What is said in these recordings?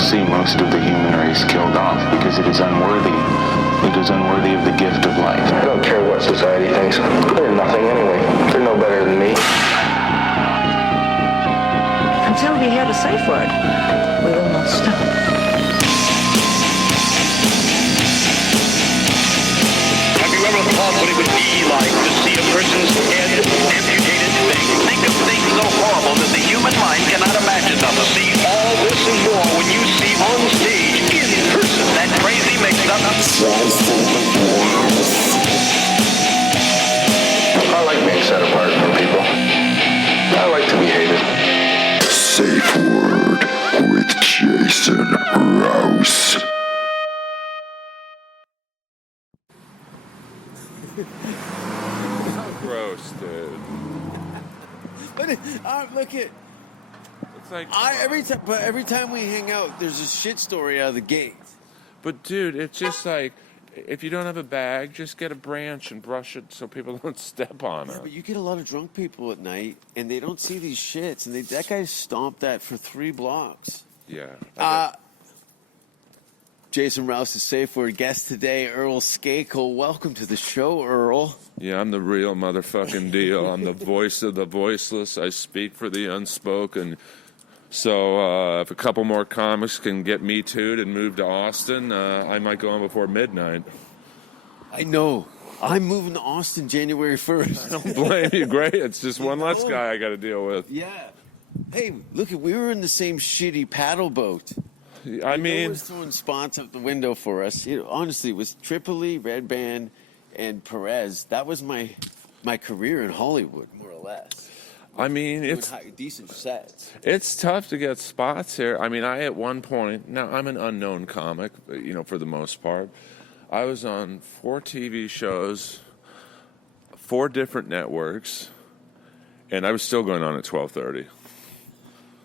will see most of the human race killed off because it is unworthy. It is unworthy of the gift of life. I don't care what society thinks. They're nothing anyway. They're no better than me. Until we hear the safe word, we will not stop. Have you ever thought what it would be like to see a person's head amputated? Think of things so horrible that the human mind cannot imagine them. To see all this and more when you see on stage, in person, that crazy mixed up. I like being set apart from people. I like to be hated. Safe Word with Jason Rouse. Gross, dude. Look at. It's like every time we hang out, there's a shit story out of the gate. But dude, it's just like if you don't have a bag, just get a branch and brush it so people don't step on it. But you get a lot of drunk people at night, and they don't see these shits, and that guy stomped that for 3 blocks. Yeah. Jason Rouse is Safe Word guest today, Earl Skakel. Welcome to the show, Earl. Yeah, I'm the real motherfucking deal. I'm the voice of the voiceless. I speak for the unspoken. So if a couple more comics can get me too'd and move to Austin, I might go on before midnight. I know. I'm moving to Austin January 1st. I don't blame you. Great. It's just one less guy I got to deal with. Yeah. Hey, look, we were in the same shitty paddle boat. I mean, was throwing spots out the window for us. Honestly, it was Tripoli, Red Band, and Perez. That was my career in Hollywood, more or less. I mean, it's decent sets. It's tough to get spots here. I mean, at one point, now I'm an unknown comic, for the most part. I was on 4 TV shows, 4 different networks, and I was still going on at 12:30.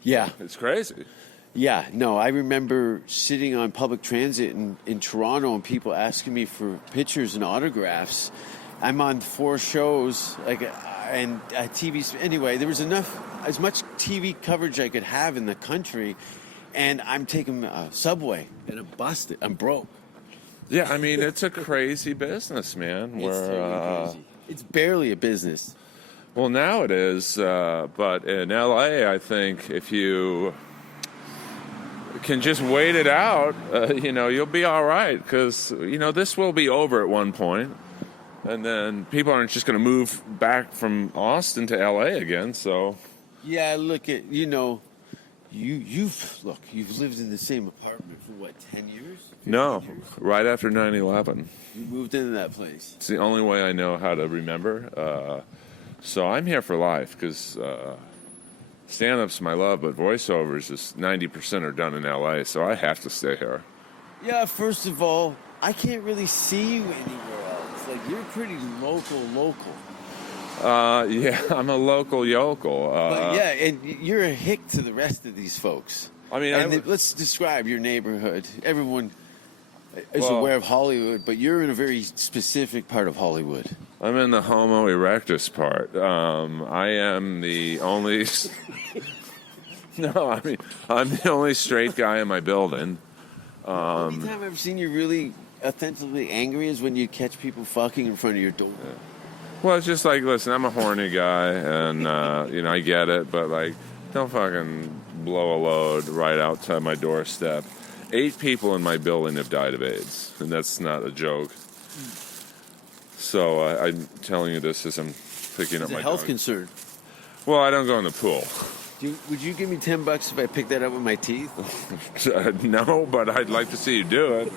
Yeah, it's crazy. Yeah, no, I remember sitting on public transit in Toronto and people asking me for pictures and autographs. I'm on 4 shows, and TV. Anyway, there was as much TV coverage I could have in the country, and I'm taking a subway and I'm busted. I'm broke. Yeah, I mean, it's a crazy business, man. It's totally crazy. It's barely a business. Well, now it is, but in LA, I think if you can just wait it out, you'll be all right, because this will be over at one point, and then people aren't just going to move back from Austin to LA again. So yeah, look at you've lived in the same apartment for what, 10 years? No, years? Right after 9/11. You moved into that place. It's the only way I know how to remember. So I'm here for life, because stand-up's my love, but voiceovers is 90% are done in LA, so I have to stay here. Yeah, first of all, I can't really see you anywhere else. You're pretty local. Yeah, I'm a local yokel. But yeah, and you're a hick to the rest of these folks. I mean, let's describe your neighborhood. Everyone is aware of Hollywood, but you're in a very specific part of Hollywood. I'm in the Homo erectus part. I am the only... I'm the only straight guy in my building. The only time I've ever seen you really authentically angry is when you catch people fucking in front of your door. Yeah. Well, it's just listen, I'm a horny guy, and, I get it, but, don't fucking blow a load right outside my doorstep. 8 people in my building have died of AIDS, and that's not a joke. So I'm telling you this as I'm picking up my health dog. concern. Well, I don't go in the pool. Would you give me $10 if I picked that up with my teeth? No, but I'd like to see you do it.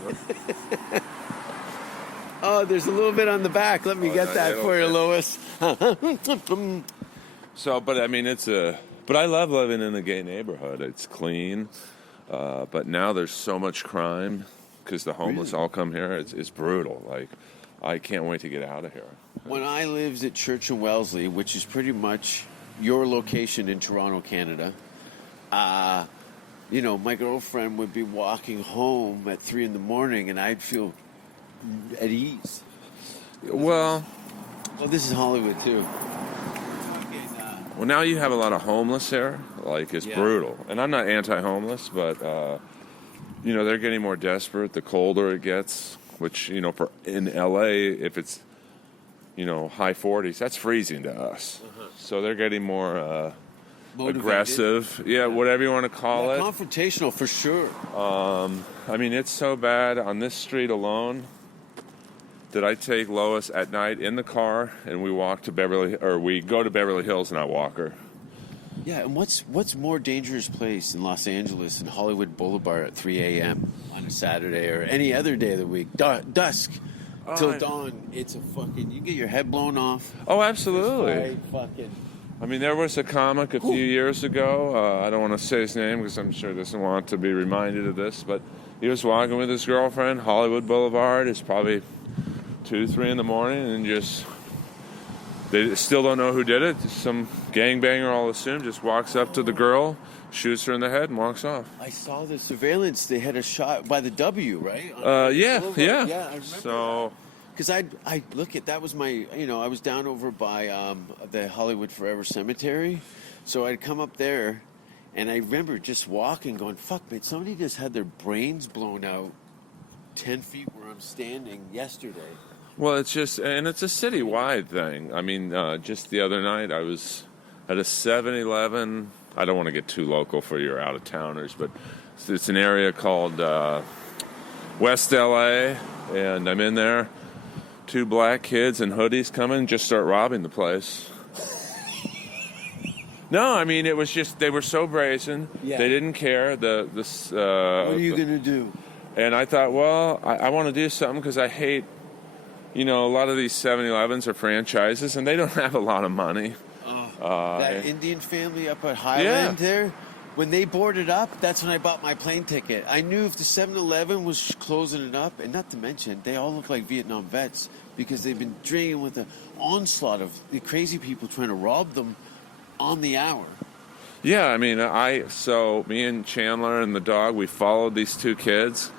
Oh, there's a little bit on the back. Let me get that for you, Lois. So, but I mean, but I love living in a gay neighborhood. It's clean. But now there's so much crime because the homeless all come here. It's brutal. I can't wait to get out of here. When I lived at Church and Wellesley, which is pretty much your location in Toronto, Canada, my girlfriend would be walking home at 3 a.m, and I'd feel at ease. Well, this is Hollywood too. Well, now you have a lot of homeless here. It's brutal. And I'm not anti-homeless, but they're getting more desperate the colder it gets, which, for in LA, if it's, high 40s, that's freezing to us. So they're getting more aggressive. Yeah, whatever you want to call it. Confrontational for sure. It's so bad on this street alone that I take Lois at night in the car and we go to Beverly Hills and I walk her. Yeah, and what's more dangerous place in Los Angeles than Hollywood Boulevard at 3 a.m. on a Saturday or any other day of the week? Dusk till dawn. It's a fucking... You get your head blown off. Oh, absolutely. There was a comic a few years ago. I don't want to say his name because I'm sure he doesn't want to be reminded of this, but he was walking with his girlfriend, Hollywood Boulevard. It's probably 2, 3 in the morning, and they still don't know who did it. Some gangbanger, I'll assume, just walks up to the girl, shoots her in the head, and walks off. I saw the surveillance. They had a shot by the W, right? Yeah. Yeah, I remember. So, because I look at that was my I was down over by the Hollywood Forever Cemetery, so I'd come up there, and I remember just walking, going, "Fuck, man! Somebody just had their brains blown out 10 feet where I'm standing yesterday." well, it's a citywide thing. Just the other night, I was at a 7-Eleven. I don't want to get too local for your out-of-towners, but it's an area called West LA, and I'm in there. 2 black kids in hoodies come in and just start robbing the place. No, it was just, they were so brazen. Yeah. They didn't care. What are you going to do? And I thought, well, I want to do something because I hate, a lot of these 7-Elevens are franchises, and they don't have a lot of money. That Indian family up at Highland there, when they boarded up, that's when I bought my plane ticket. I knew if the 7-Eleven was closing it up, and not to mention, they all look like Vietnam vets because they've been drinking with the onslaught of the crazy people trying to rob them on the hour. Yeah, so me and Chandler and the dog, we followed these 2 kids,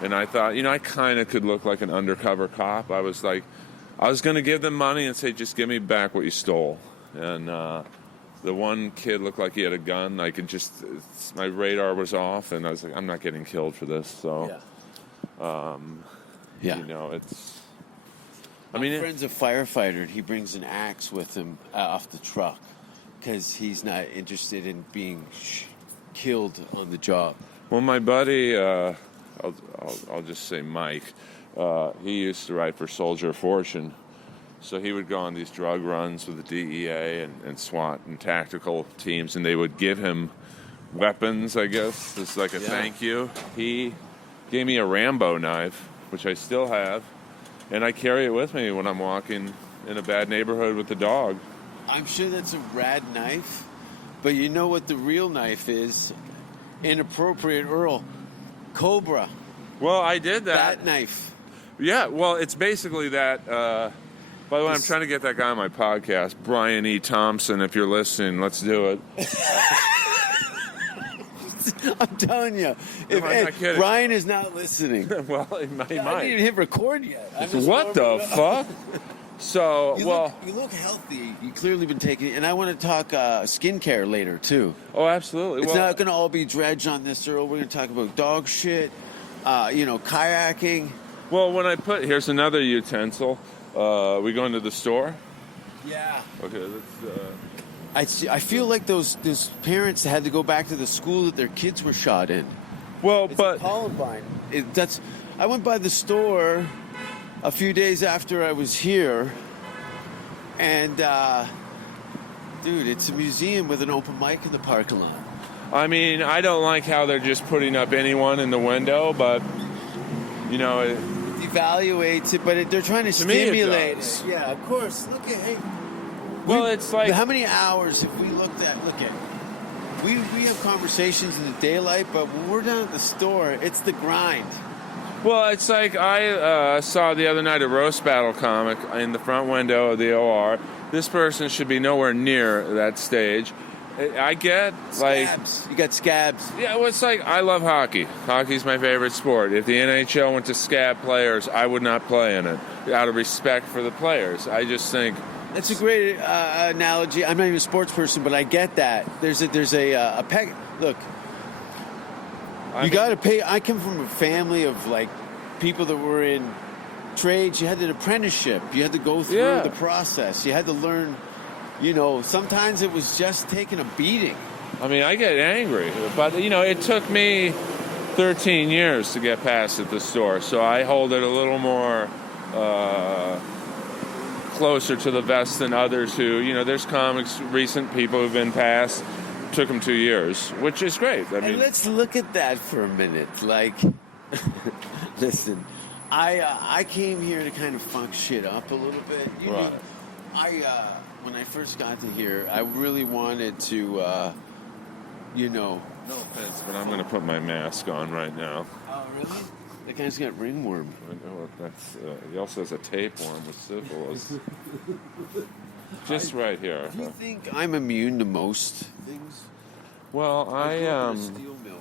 and I thought, I kind of could look like an undercover cop. I was going to give them money and say, just give me back what you stole. And the one kid looked like he had a gun. My radar was off, and I was like, I'm not getting killed for this. So, it's... My friend's a firefighter, and he brings an axe with him off the truck because he's not interested in being killed on the job. Well, my buddy, I'll just say Mike, he used to write for Soldier of Fortune. So he would go on these drug runs with the DEA and SWAT and tactical teams, and they would give him weapons, I guess. It's like a thank you. He gave me a Rambo knife, which I still have, and I carry it with me when I'm walking in a bad neighborhood with the dog. I'm sure that's a rad knife, but you know what the real knife is? Inappropriate Earl. Cobra. Well, I did that. That knife. Yeah, well, it's basically that... by the way, I'm trying to get that guy on my podcast, Brian E. Thompson. If you're listening, let's do it. I'm telling you, if Brian is not listening. Well, he might. I didn't even hit record yet. What the fuck? So, you look healthy. You've clearly been taking it. And I want to talk skincare later, too. Oh, absolutely. It's not going to all be dredged on this, Earl. We're going to talk about dog shit, kayaking. Well, here's another utensil. We going to the store? Yeah. Okay, let's... I feel like those parents had to go back to the school that their kids were shot in. Well, it's but... Columbine. I went by the store a few days after I was here, and, dude, it's a museum with an open mic in the parking lot. I don't like how they're just putting up anyone in the window, but, It evaluates it, but they're trying to stimulate it. Yeah, of course. Look at... Well, it's like... How many hours have we looked at... We have conversations in the daylight, but when we're down at the store, it's the grind. Well, it's like I saw the other night a roast battle comic in the front window of the OR. This person should be nowhere near that stage. I get, Scabs. You got scabs. Yeah, well, it's like, I love hockey. Hockey's my favorite sport. If the NHL went to scab players, I would not play in it, out of respect for the players. I just think... That's a great analogy. I'm not even a sports person, but I get that. There's a peg. Look, You got to pay. I come from a family of like people that were in trades. You had an apprenticeship. You had to go through the process. You had to learn. Sometimes it was just taking a beating. I mean, I get angry, but it took me 13 years to get past at the store, so I hold it a little more closer to the vest than others who, there's comics, recent people who've been past, took them 2 years, which is great. I mean, let's look at that for a minute. Like, listen, I came here to kind of funk shit up a little bit. When I first got to here, I really wanted to, No offense, but I'm going to put my mask on right now. Oh, really? That guy's got ringworm. I know, he also has a tapeworm with syphilis. Just right here. Do you think I'm immune to most things? Well, I grew up in a steel mill.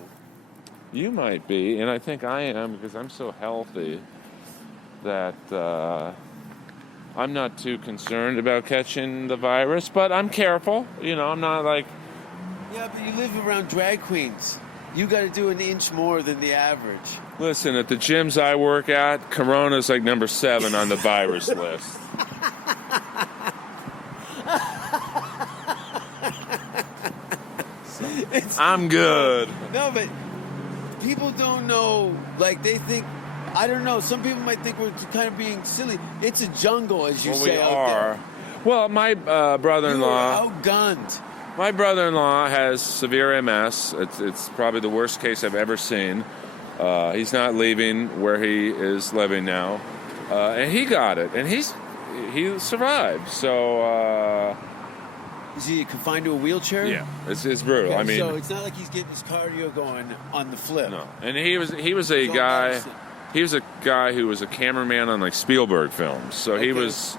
You might be, and I think I am because I'm so healthy that I'm not too concerned about catching the virus, but I'm careful. I'm not like... Yeah, but you live around drag queens. You got to do an inch more than the average. Listen, at the gyms I work at, Corona's like number 7 on the virus list. I'm good. No, but people don't know. Like, they think, I don't know, some people might think we're kind of being silly. It's a jungle, as you say. We out are. there. Well, my brother-in-law... You were outgunned. My brother-in-law has severe MS. It's probably the worst case I've ever seen. He's not leaving where he is living now, and he got it, and he survived. So is he confined to a wheelchair? Yeah, it's brutal. Okay, I mean, so it's not like he's getting his cardio going on the flip. No, and he was a guy. Medicine. He was a guy who was a cameraman on like Spielberg films. So he was,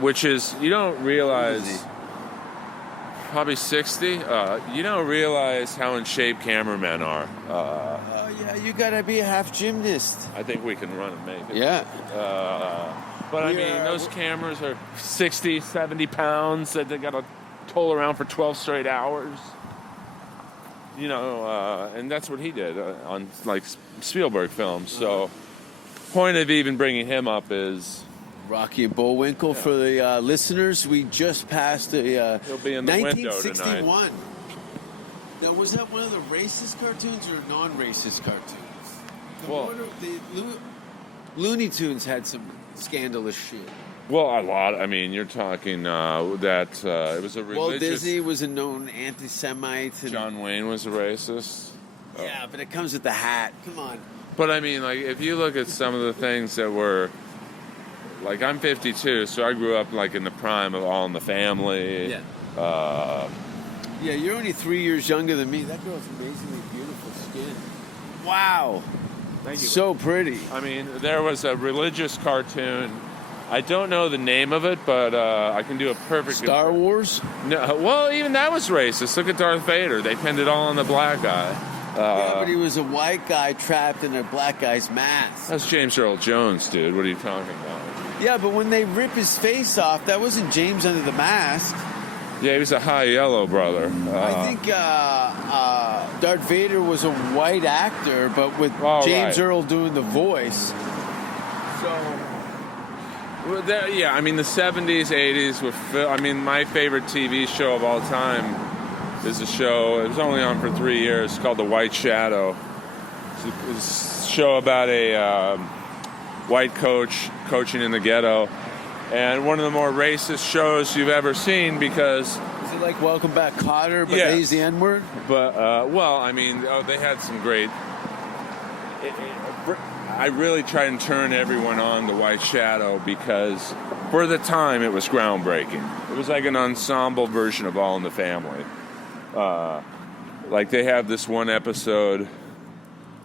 which is you don't realize. Probably 60. You don't realize how in shape cameramen are. Yeah, you gotta be a half gymnast. I think we can run and make it. Yeah. But I mean, those cameras are 60, 70 pounds that they got to toll around for 12 straight hours. And that's what he did on like Spielberg films. So, point of even bringing him up is. Rocky and Bullwinkle for the listeners. We just passed a He'll be in the 1961. window tonight. Now, was that one of the racist cartoons or non-racist cartoons? The Looney Tunes had some scandalous shit. Well, a lot. I mean, you're talking that it was a religious... Walt Disney was a known anti-Semite. And John Wayne was a racist. Yeah, but it comes with the hat. Come on. But I mean, like, if you look at some of the things that were... Like, I'm 52, so I grew up, like, in the prime of All in the Family. Yeah. Yeah, you're only 3 years younger than me. That girl's amazingly beautiful skin. Wow. Thank you. So pretty. I mean, there was a religious cartoon. I don't know the name of it, but I can do a perfect... Star Wars? No, well, even that was racist. Look at Darth Vader. They pinned it all on the black guy. Yeah, but he was a white guy trapped in a black guy's mask. That's James Earl Jones, dude. What are you talking about? Yeah, but when they rip his face off, that wasn't James under the mask. Yeah, he was a high yellow brother. I think Darth Vader was a white actor, but with James Earl doing the voice. Well, yeah, I mean, the 70s, 80s were... I mean, my favorite TV show of all time is a show... It was only on for 3 years, called The White Shadow. It's a show about a white coach coaching in the ghetto. And one of the more racist shows you've ever seen because... Is it like Welcome Back, Kotter, but yes. they use the N-word? But, well, I mean, they had some great... I really tried and turn everyone on The White Shadow because for the time it was groundbreaking. It was like an ensemble version of All in the Family. Like they have this one episode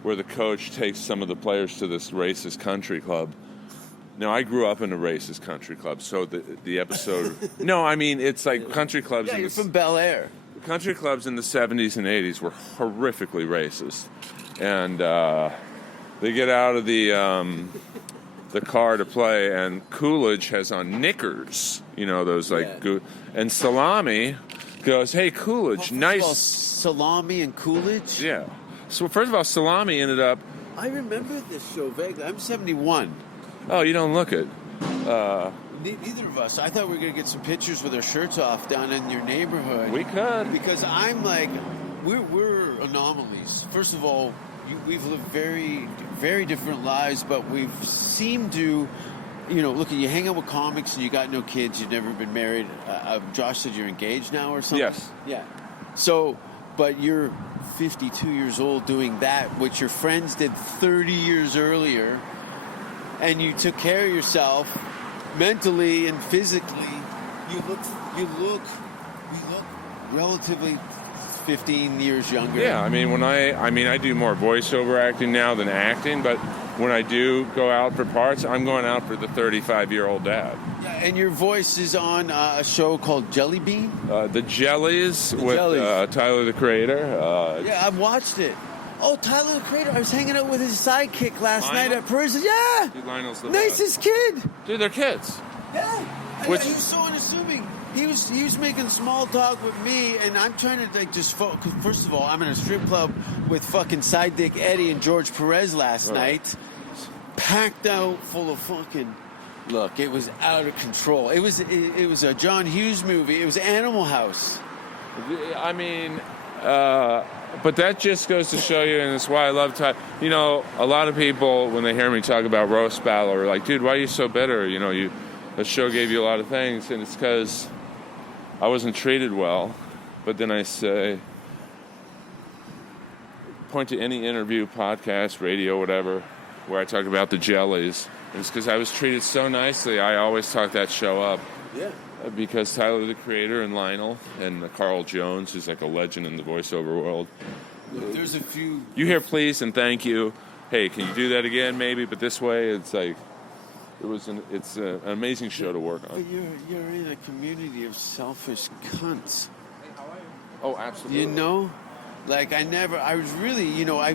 where the coach takes some of the players to this racist country club. Now, I grew up in a racist country club, so the episode... No, I mean, it's like country clubs... Yeah, you're from Bel Air. Country clubs in the 70s and 80s were horrifically racist. And they get out of the car to play, and Coolidge has on knickers, you know, those like... Yeah. And Salami goes, hey, Coolidge, nice... Salami and Coolidge? Yeah. So first of all, Salami ended up. I remember this show vaguely. I'm 71. Oh, you don't look it. Neither of us. I thought we were going to get some pictures with our shirts off down in your neighborhood. We could. Because I'm like, we're anomalies. First of all, we've lived very, very different lives, but we've seemed to, look, you hang out with comics and you got no kids, you've never been married. Josh said you're engaged now or something? Yes. Yeah. So, but you're 52 years old doing that, which your friends did 30 years earlier, and you took care of yourself mentally and physically. You look relatively 15 years younger. Yeah, I mean, I do more voiceover acting now than acting, but when I do go out for parts, I'm going out for the 35-year-old dad. Yeah, and your voice is on a show called Jelly Bean? The Jellies with Tyler, the Creator. Yeah, I've watched it. Oh, Tyler, the Creator. I was hanging out with his sidekick last night at Prison. Yeah. Dude, Lionel's the nicest kid. Dude, they're kids. Yeah. He was so unassuming. He was making small talk with me, and I'm trying to just focus. First of all, I'm in a strip club with fucking Sidekick Eddie and George Perez last night, packed out full of fucking. Look, it was out of control. It was a John Hughes movie. It was Animal House. I mean, but that just goes to show you, and it's why I love Ty. A lot of people when they hear me talk about roast battle are like, "Dude, why are you so bitter?" The show gave you a lot of things, and it's because I wasn't treated well. But then I say, point to any interview, podcast, radio, whatever, where I talk about the Jellies. And it's because I was treated so nicely. I always talk that show up. Yeah. Because Tyler, the Creator, and Lionel, and Carl Jones, who's like a legend in the voiceover world. There's a few. You hear please and thank you. Hey, can you do that again, maybe? But this way, it's like... It's an amazing show to work on. But you're in a community of selfish cunts. Oh, absolutely. I was really, I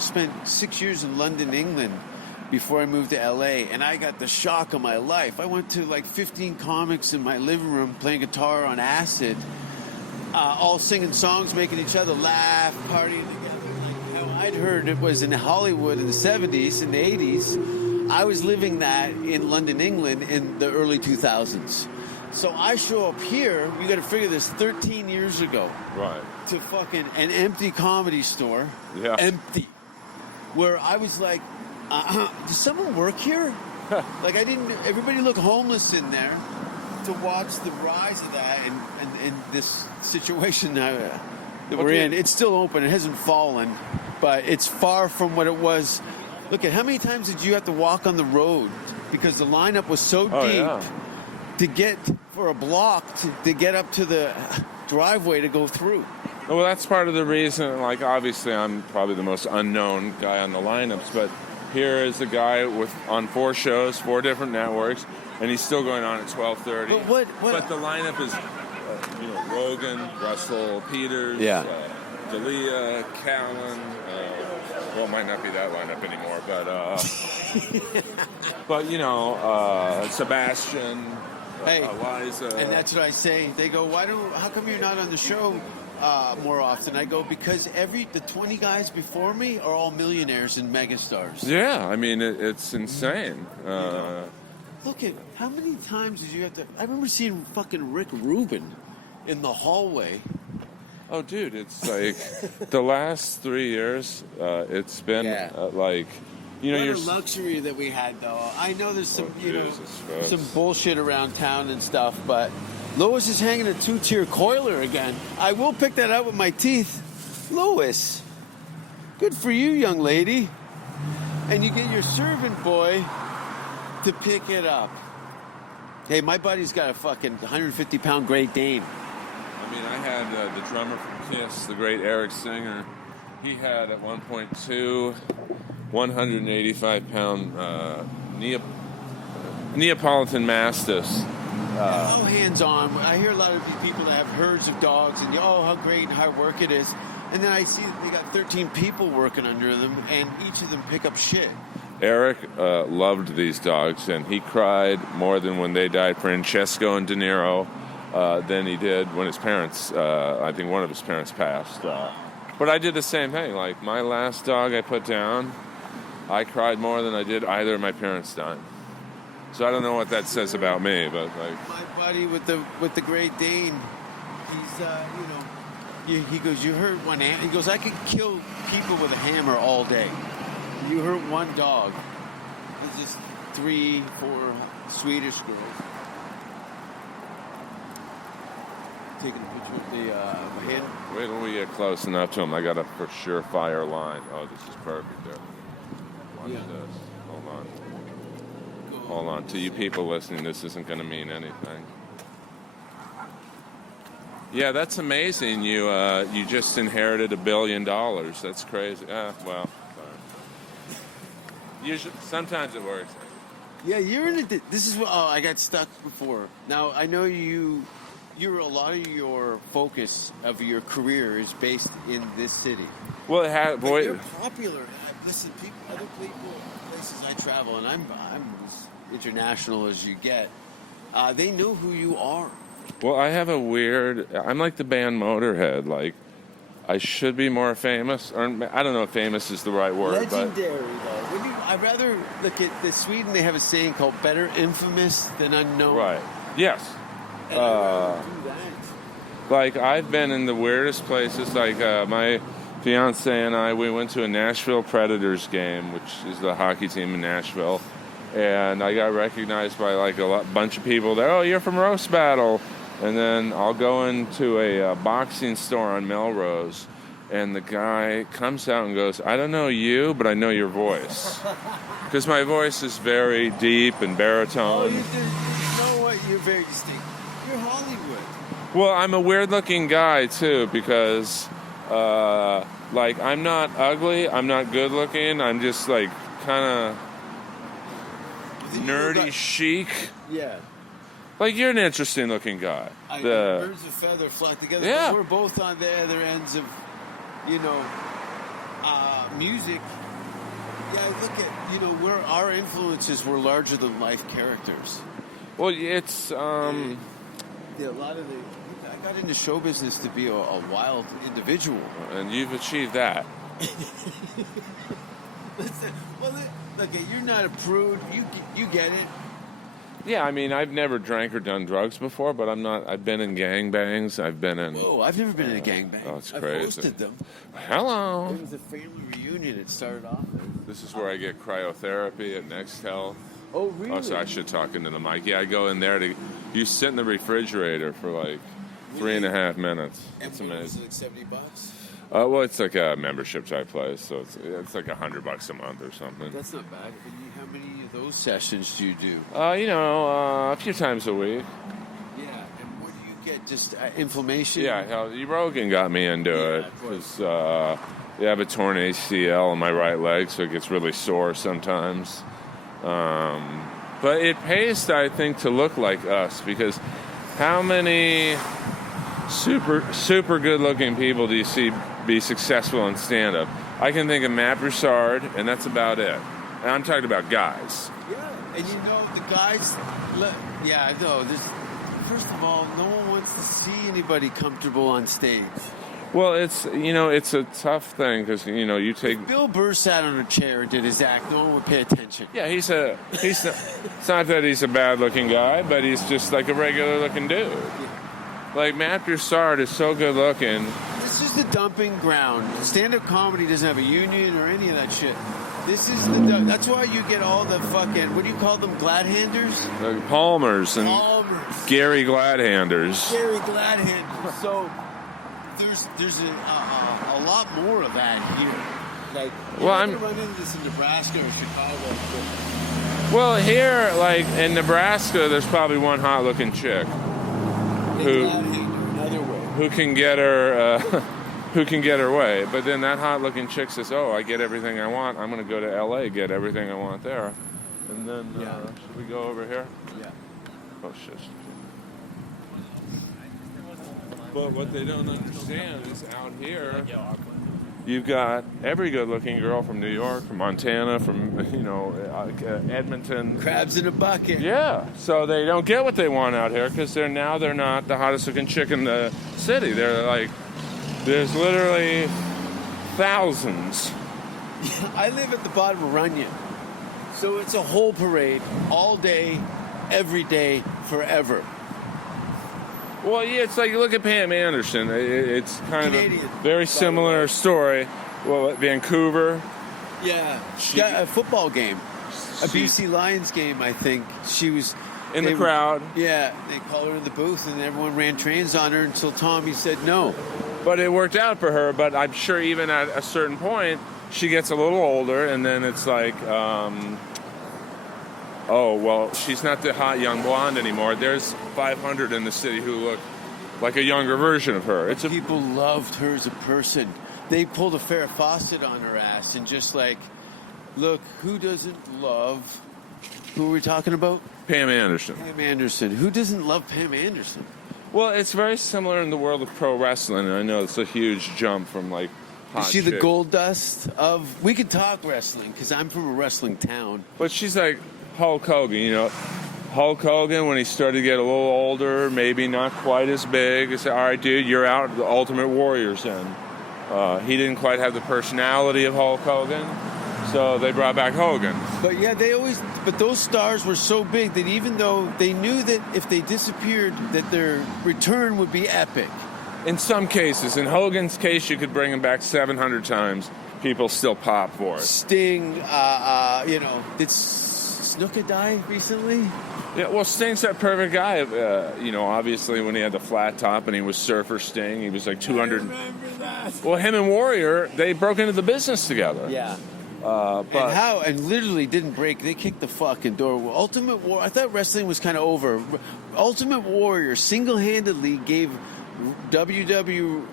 spent 6 years in London, England before I moved to LA, and I got the shock of my life. I went to like 15 comics in my living room playing guitar on acid, all singing songs, making each other laugh, partying together. Like how I'd heard it was in Hollywood in the 70s and the 80s. I was living that in London, England in the early 2000s. So I show up here, you got to figure this, 13 years ago. Right. To fucking an empty comedy store. Yeah. Empty. Where I was like, does someone work here? Like everybody looked homeless in there to watch the rise of that and this situation that we're in. It's still open. It hasn't fallen, but it's far from what it was. Look at how many times did you have to walk on the road because the lineup was so deep to get for a block to get up to the driveway to go through. Well, that's part of the reason. Like, obviously, I'm probably the most unknown guy on the lineups, but here is a guy on 4 shows, 4 different networks, and he's still going on at 12:30. But the lineup is, Rogan, Russell, Peters, D'Elia, Callan. Well, it might not be that lineup anymore, but Sebastian, Eliza. And that's what I say. They go, how come you're not on the show more often? I go, because the 20 guys before me are all millionaires and megastars. Yeah, I mean, it's insane. Look at how many times did you have to... I remember seeing fucking Rick Rubin in the hallway. Oh, dude, it's like the last 3 years, it's been like, what a luxury that we had, though. I know there's some, some bullshit around town and stuff, but Lois is hanging a 2-tier coiler again. I will pick that out with my teeth. Lois, good for you, young lady. And you get your servant boy to pick it up. Hey, my buddy's got a fucking 150-pound Great Dane. I mean, I had the drummer from Kiss, the great Eric Singer. He had at one point 185-pound Neapolitan Mastiffs. All hands-on. I hear a lot of people that have herds of dogs, and how great and hard work it is. And then I see that they got 13 people working under them, and each of them pick up shit. Eric loved these dogs, and he cried more than when they died, Francesco and De Niro, than he did when his parents, I think one of his parents passed. But I did the same thing. Like, my last dog I put down, I cried more than I did either of my parents dying. So I don't know what that says about me, but like... My buddy with the Great Dane, he's, he goes, you hurt one animal. He goes, I could kill people with a hammer all day. You hurt one dog. It's just 3, 4 Swedish girls. Taking a picture of the hand. Wait till we get close enough to him. I got a for sure fire line. Oh, this is perfect there. Watch this. Hold on. To you people listening, this isn't going to mean anything. Yeah, that's amazing. You just inherited $1 billion. That's crazy. Well, sorry. Usually, sometimes it works. Yeah, you're in it. This is what I got stuck before. Now I know you're a lot of your focus of your career is based in this city. Well, it had boy. You're popular. Listen, other people, places I travel, and I'm as international as you get. They know who you are. Well, I have a weird. I'm like the band Motorhead. Like, I should be more famous, or I don't know if famous is the right word. Legendary, though. I'd rather look at the Sweden. They have a saying called "better infamous than unknown." Right. Yes. And I'd rather do that. Like, I've been in the weirdest places. Like, my fiance and I, we went to a Nashville Predators game, which is the hockey team in Nashville, and I got recognized by like a bunch of people there. Oh, you're from Roast Battle. And then I'll go into a boxing store on Melrose, and the guy comes out and goes, I don't know you, but I know your voice. Because my voice is very deep and baritone. Oh, you know what? You're very distinct. You're Hollywood. Well, I'm a weird-looking guy, too, because, like, I'm not ugly, I'm not good-looking, I'm just, like, kind of nerdy chic. Yeah. Like, you're an interesting-looking guy. Birds of feather flock together. Yeah. But we're both on the other ends of, music. Yeah, look at, where our influences were larger than life characters. Well, it's, A lot of I got into show business to be a wild individual. And you've achieved that. Listen, look, you're not a prude. You get it. Yeah, I mean, I've never drank or done drugs before, but I've been in gangbangs. I've been in... Whoa, I've never been in a gangbang. Oh, it's I've crazy. hosted them. Hello. It was a family reunion. It started off as. This is where I get cryotherapy at Next Health. Oh, really? Oh, so I should talk into the mic. Yeah, I go in there you sit in the refrigerator for like 3.5 minutes. It's amazing. Is it like $70? Well, it's like a membership type place, so it's like $100 a month or something. That's not bad. How many of those sessions do you do? A few times a week. Yeah, and what do you get? Just inflammation? Yeah, Rogan got me into it because I have a torn ACL in my right leg, so it gets really sore sometimes. But it pays, I think, to look like us, because how many super good-looking people do you see be successful in stand-up? I can think of Matt Broussard, and that's about it. And I'm talking about guys. Yeah, and the guys, I know. First of all, no one wants to see anybody comfortable on stage. Well, it's a tough thing because you take. If Bill Burr sat on a chair and did his act, no one would pay attention. Yeah, he's not, it's not that he's a bad-looking guy, but he's just like a regular-looking dude. Yeah. Like, Matt Broussard is so good-looking. This is the dumping ground. Stand-up comedy doesn't have a union or any of that shit. This is that's why you get all the fucking, what do you call them, Gladhanders? Palmers and Palmers. Gary Gladhanders. Gary Gladhanders. So there's a lot more of that here. Like, I'm going to run into this in Nebraska or Chicago. Well, here, like, in Nebraska, there's probably one hot-looking chick who can get her way. But then that hot-looking chick says, "Oh, I get everything I want. I'm going to go to L.A. get everything I want there." And then should we go over here? Yeah. Oh shit. But what they don't understand is out here, you've got every good-looking girl from New York, from Montana, from Edmonton. Crabs in a bucket. Yeah, so they don't get what they want out here because they're not the hottest-looking chick in the city. They're like, there's literally thousands. I live at the bottom of Runyon. So it's a whole parade all day, every day, forever. Well, yeah, it's like, look at Pam Anderson. It's kind Canadian, of a very similar story. Well, at Vancouver. Yeah. She got a football game. A BC Lions game, I think. She was... In the crowd. Yeah. They called her in the booth, and everyone ran trains on her until Tommy said no. But it worked out for her. But I'm sure even at a certain point, she gets a little older, and then it's like... oh, well, she's not the hot young blonde anymore. There's 500 in the city who look like a younger version of her. People loved her as a person. They pulled a Farrah Fawcett on her ass and just like, look, who doesn't love... Who are we talking about? Pam Anderson. Pam Anderson. Who doesn't love Pam Anderson? Well, it's very similar in the world of pro wrestling, and I know it's a huge jump from, like, hot Is she the chick. gold dust of... We could talk wrestling, because I'm from a wrestling town. But she's like Hulk Hogan, you know. Hulk Hogan, when he started to get a little older, maybe not quite as big, he said, all right, dude, you're out. The Ultimate Warrior's in. He didn't quite have the personality of Hulk Hogan, so they brought back Hogan. But yeah, but those stars were so big that even though they knew that if they disappeared, that their return would be epic. In some cases, in Hogan's case, you could bring him back 700 times. People still pop for it. Sting, did Snuka die recently? Yeah, well, Sting's that perfect guy. Obviously, when he had the flat top and he was Surfer Sting, he was like 200. I remember that. Well, him and Warrior, they broke into the business together. Yeah. But And literally didn't break. They kicked the fucking door. Ultimate War. I thought wrestling was kind of over. Ultimate Warrior single-handedly gave WWF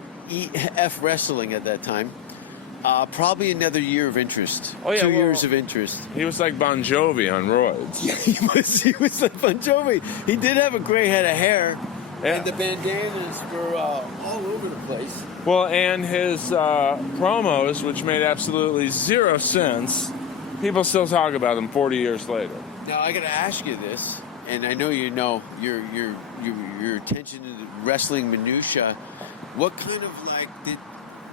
wrestling at that time probably another year of interest. Oh, yeah, 2 well, years of interest. he was like Bon Jovi on roids. Yeah, he was like Bon Jovi. He did have a gray head of hair, Yeah. and the bandanas were all over the place. Well, and his promos, which made absolutely zero sense, people still talk about them 40 years later. Now I got to ask you this, and I know you know your attention to the wrestling minutia. What kind of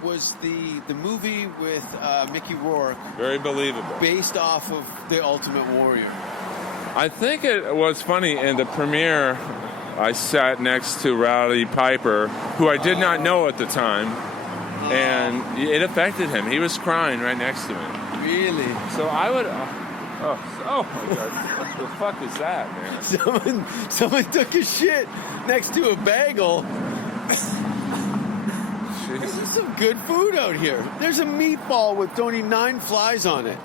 was the movie with Mickey Rourke Very believable. based off of the Ultimate Warrior? I think it was funny in the premiere. I sat next to Rowdy Piper, who I did not know at the time, and it affected him. He was crying right next to me. Really? So I would. Oh my God! What the fuck is that, man? Someone took a shit next to a bagel. Jeez. There's some good food out here. There's a meatball with only 9 flies on it.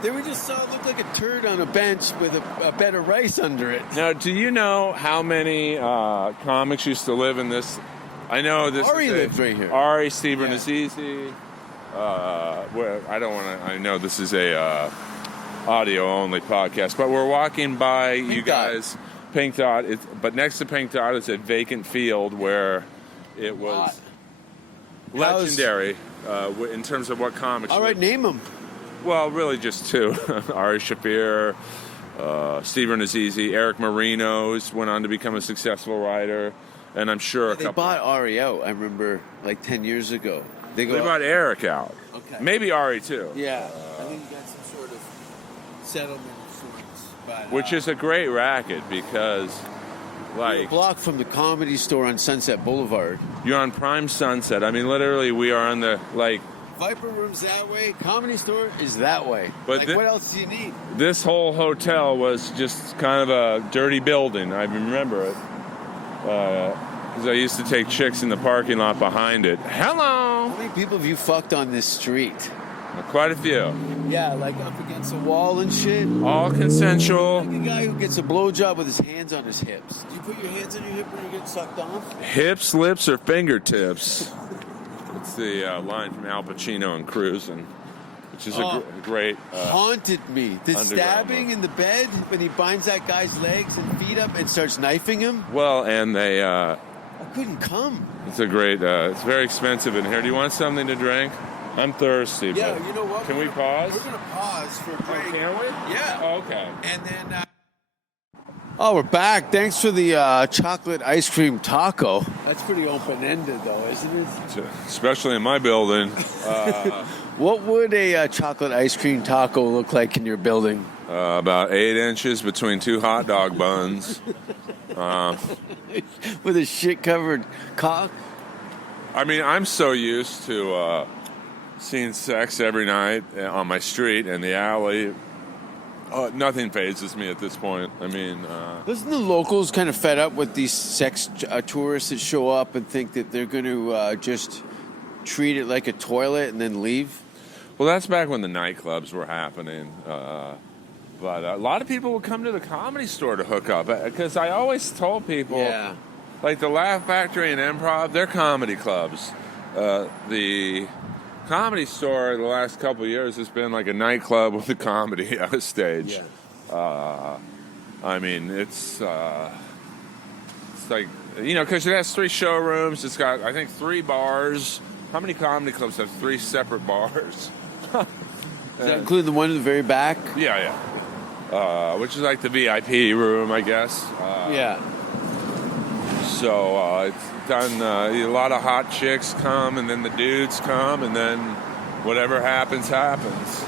They were just saw it look like a turd on a bench with a bed of rice under it. Now, do you know how many comics used to live in this? I know this. Ari lived right here. Ari, Steven Azizi. Where I don't want to. I know this is a audio only podcast, but we're walking by Pink you Dot. guys. Pink Dot. But next to Pink Dot is a vacant field where it was legendary in terms of what comics. All right, lived. name them. Well, really just 2. Ari Shaffir, Steven Azizi, Eric Marinos went on to become a successful writer, and I'm sure They bought Ari out, I remember, like 10 years ago. They bought Eric out. Okay. Maybe Ari too. Yeah. I think he got some sort of settlement of sorts. But, Which is a great racket because, a block from the Comedy Store on Sunset Boulevard. you're on Prime Sunset. I mean, literally, we are on the, Viper Room's that way. Comedy Store is that way. But what else do you need? this whole hotel was just kind of a dirty building. I remember it. Because I used to take chicks in the parking lot behind it. Hello! How many people have you fucked on this street? Quite a few. Yeah, like up against a wall and shit. All consensual. Like a guy who gets a blowjob with his hands on his hips. Do you put your hands on your hip when you get sucked off? Hips, lips, or fingertips. It's the line from Al Pacino and Cruisin', which is a great... haunted me. The underground stabbing look. in the bed when he binds that guy's legs and feet up and starts knifing him. Well, and they... I couldn't come. it's a great... it's very expensive in here. Do you want something to drink? I'm thirsty. Yeah, but you know what? Can we pause? We're going to pause for a break. Can we? Yeah. Oh, okay. And then... Oh, we're back. Thanks for the chocolate ice cream taco. That's pretty open-ended, though, isn't it? Especially in my building. What would a chocolate ice cream taco look like in your building? About 8 inches between 2 hot dog buns. With a shit-covered cock? I mean, I'm so used to seeing sex every night on my street in the alley. Nothing phases me at this point. I mean... Isn't the locals kind of fed up with these sex tourists that show up and think that they're going to just treat it like a toilet and then leave? Well, that's back when the nightclubs were happening. But a lot of people would come to the Comedy Store to hook up. Because I always told people... Yeah. Like the Laugh Factory and Improv, they're comedy clubs. The Comedy Store the last couple of years has been like a nightclub with a comedy stage. Yeah. I mean, it's like, you know, because it has 3 showrooms. It's got, I think, 3 bars. How many comedy clubs have 3 separate bars? Does that include the one in the very back? Yeah. Which is like the VIP room, I guess. Yeah. So it's done. A lot of hot chicks come, and then the dudes come, and then whatever happens, happens.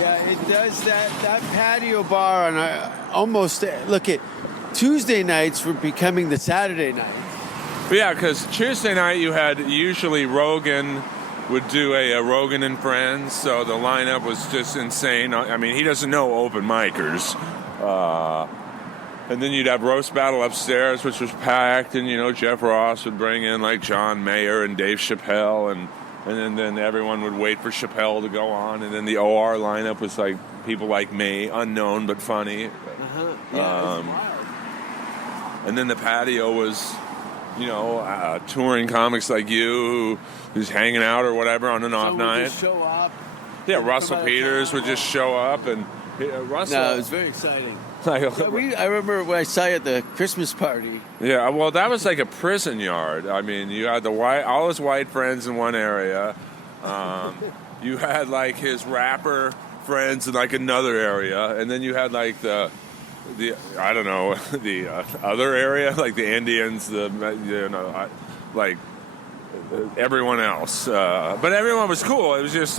Yeah, it does that patio bar, and I almost look at Tuesday nights were becoming the Saturday night. But yeah, because Tuesday night you had usually Rogan would do a Rogan and Friends, so the lineup was just insane. I mean, he doesn't know open micers. And then you'd have Roast Battle upstairs, which was packed, and, you know, Jeff Ross would bring in, like, John Mayer and Dave Chappelle, and then everyone would wait for Chappelle to go on, and then the OR lineup was, like, people like me, unknown but funny. Yeah, and then the patio was, you know, touring comics like you who's hanging out or whatever on an off night. Just show up. Yeah, Russell Peters would just show up, and Russell... No, it was very exciting. I remember when I saw you at the Christmas party. Yeah, well, that was like a prison yard. I mean, you had all his white friends in one area. You had like his rapper friends in like another area, and then you had like the I don't know, the other area, like the Indians, like everyone else. But everyone was cool. It was just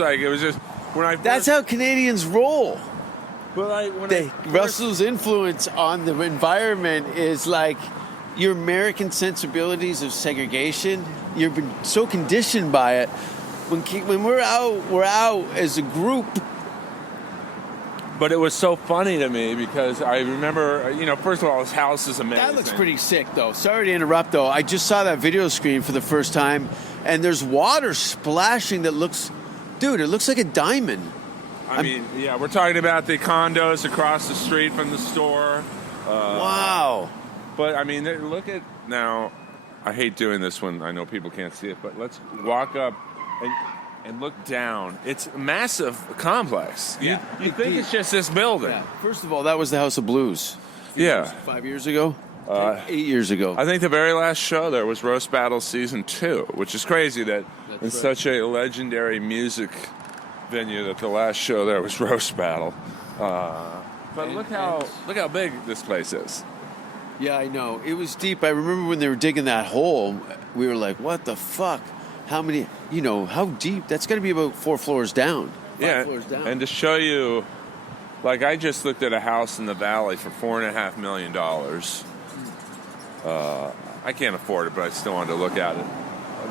when That's how Canadians roll. Well, Russell's influence on the environment is like your American sensibilities of segregation. You've been so conditioned by it. When we're out as a group. But it was so funny to me because I remember, you know, first of all, his house is amazing. That looks pretty sick, though. Sorry to interrupt, though. I just saw that video screen for the first time, and there's water splashing that looks... Dude, it looks like a diamond. I mean, yeah, we're talking about the condos across the street from the store. Wow. But, I mean, look at... Now, I hate doing this when I know people can't see it, but let's walk up and look down. It's a massive complex. Yeah. You think it's just this building. Yeah. First of all, that was the House of Blues. Yeah. 5 years ago? 8 years ago. I think the very last show there was Roast Battle Season 2, which is crazy that such a legendary music venue that the last show there was Roast Battle. But look how big this place is. Yeah, I know. It was deep. I remember when they were digging that hole, we were like, what the fuck? How many, you know, how deep? That's got to be about 4 floors down. 5 floors down. And to show you, like I just looked at a house in the valley for $4.5 million. I can't afford it, but I still wanted to look at it.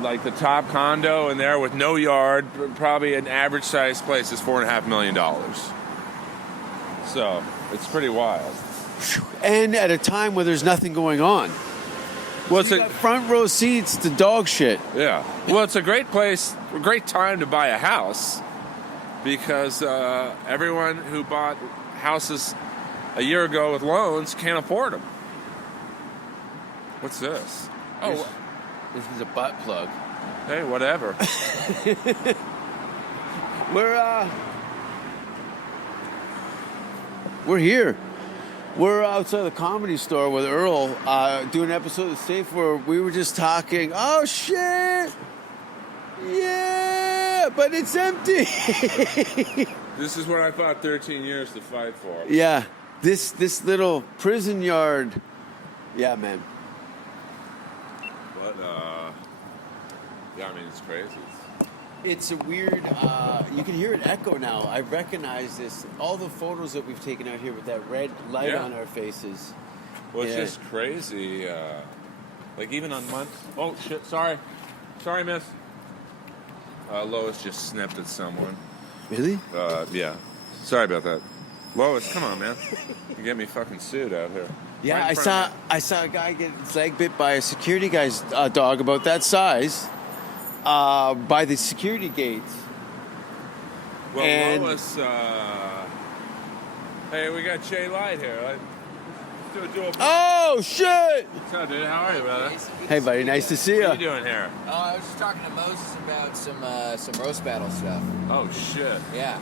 Like the top condo in there with no yard, probably an average sized place is $4.5 million. So it's pretty wild. And at a time where there's nothing going on. Well, so you got front row seats to dog shit. Yeah. Well, it's a great place, a great time to buy a house because everyone who bought houses a year ago with loans can't afford them. What's this? Oh, this is a butt plug. Hey, whatever. We're here. We're outside the Comedy Store with Earl doing an episode of The Safe where we were just talking. Oh, shit. Yeah, but it's empty. This is what I fought 13 years to fight for. Yeah, this little prison yard. Yeah, man. But yeah, I mean it's crazy. It's a weird. You can hear it echo now. I recognize this. All the photos that we've taken out here with that red light Yeah. on our faces. Well, it's Yeah. just crazy. Like even on months. Oh shit! Sorry, miss. Lois just snipped at someone. Really? Yeah. Sorry about that. Lois, come on, man. You get me fucking sued out here. Yeah, Right in I front saw a guy get his leg bit by a security guy's dog about that size by the security gates. Well, and- Lois, hey, we got Jay Light here. Let's do a Oh shit! What's up, dude? How are you, brother? Hey, buddy, nice to see What are you you. doing here? Oh, I was just talking to Moses about some roast battle stuff. Oh, shit. Yeah,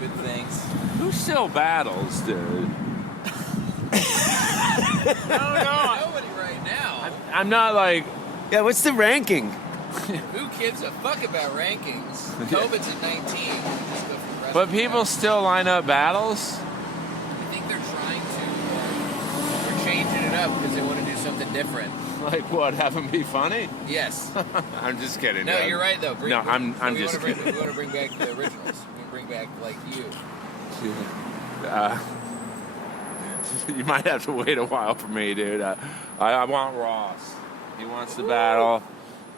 good things. Who still battles, dude? Nobody right now. I'm not like... Yeah, what's the ranking? Who gives a fuck about rankings? COVID's at 19. Just go for the rest But of the people round. still line up battles? I think they're trying to. They're changing it up because they want to do something different. Like what? Have them be funny? Yes. I'm just kidding. No, dude. you're right though. No, I'm we just wanna kidding. we want to bring back the originals. We want to bring back like you. You might have to wait a while for me, dude. I want Rouse. He wants the battle,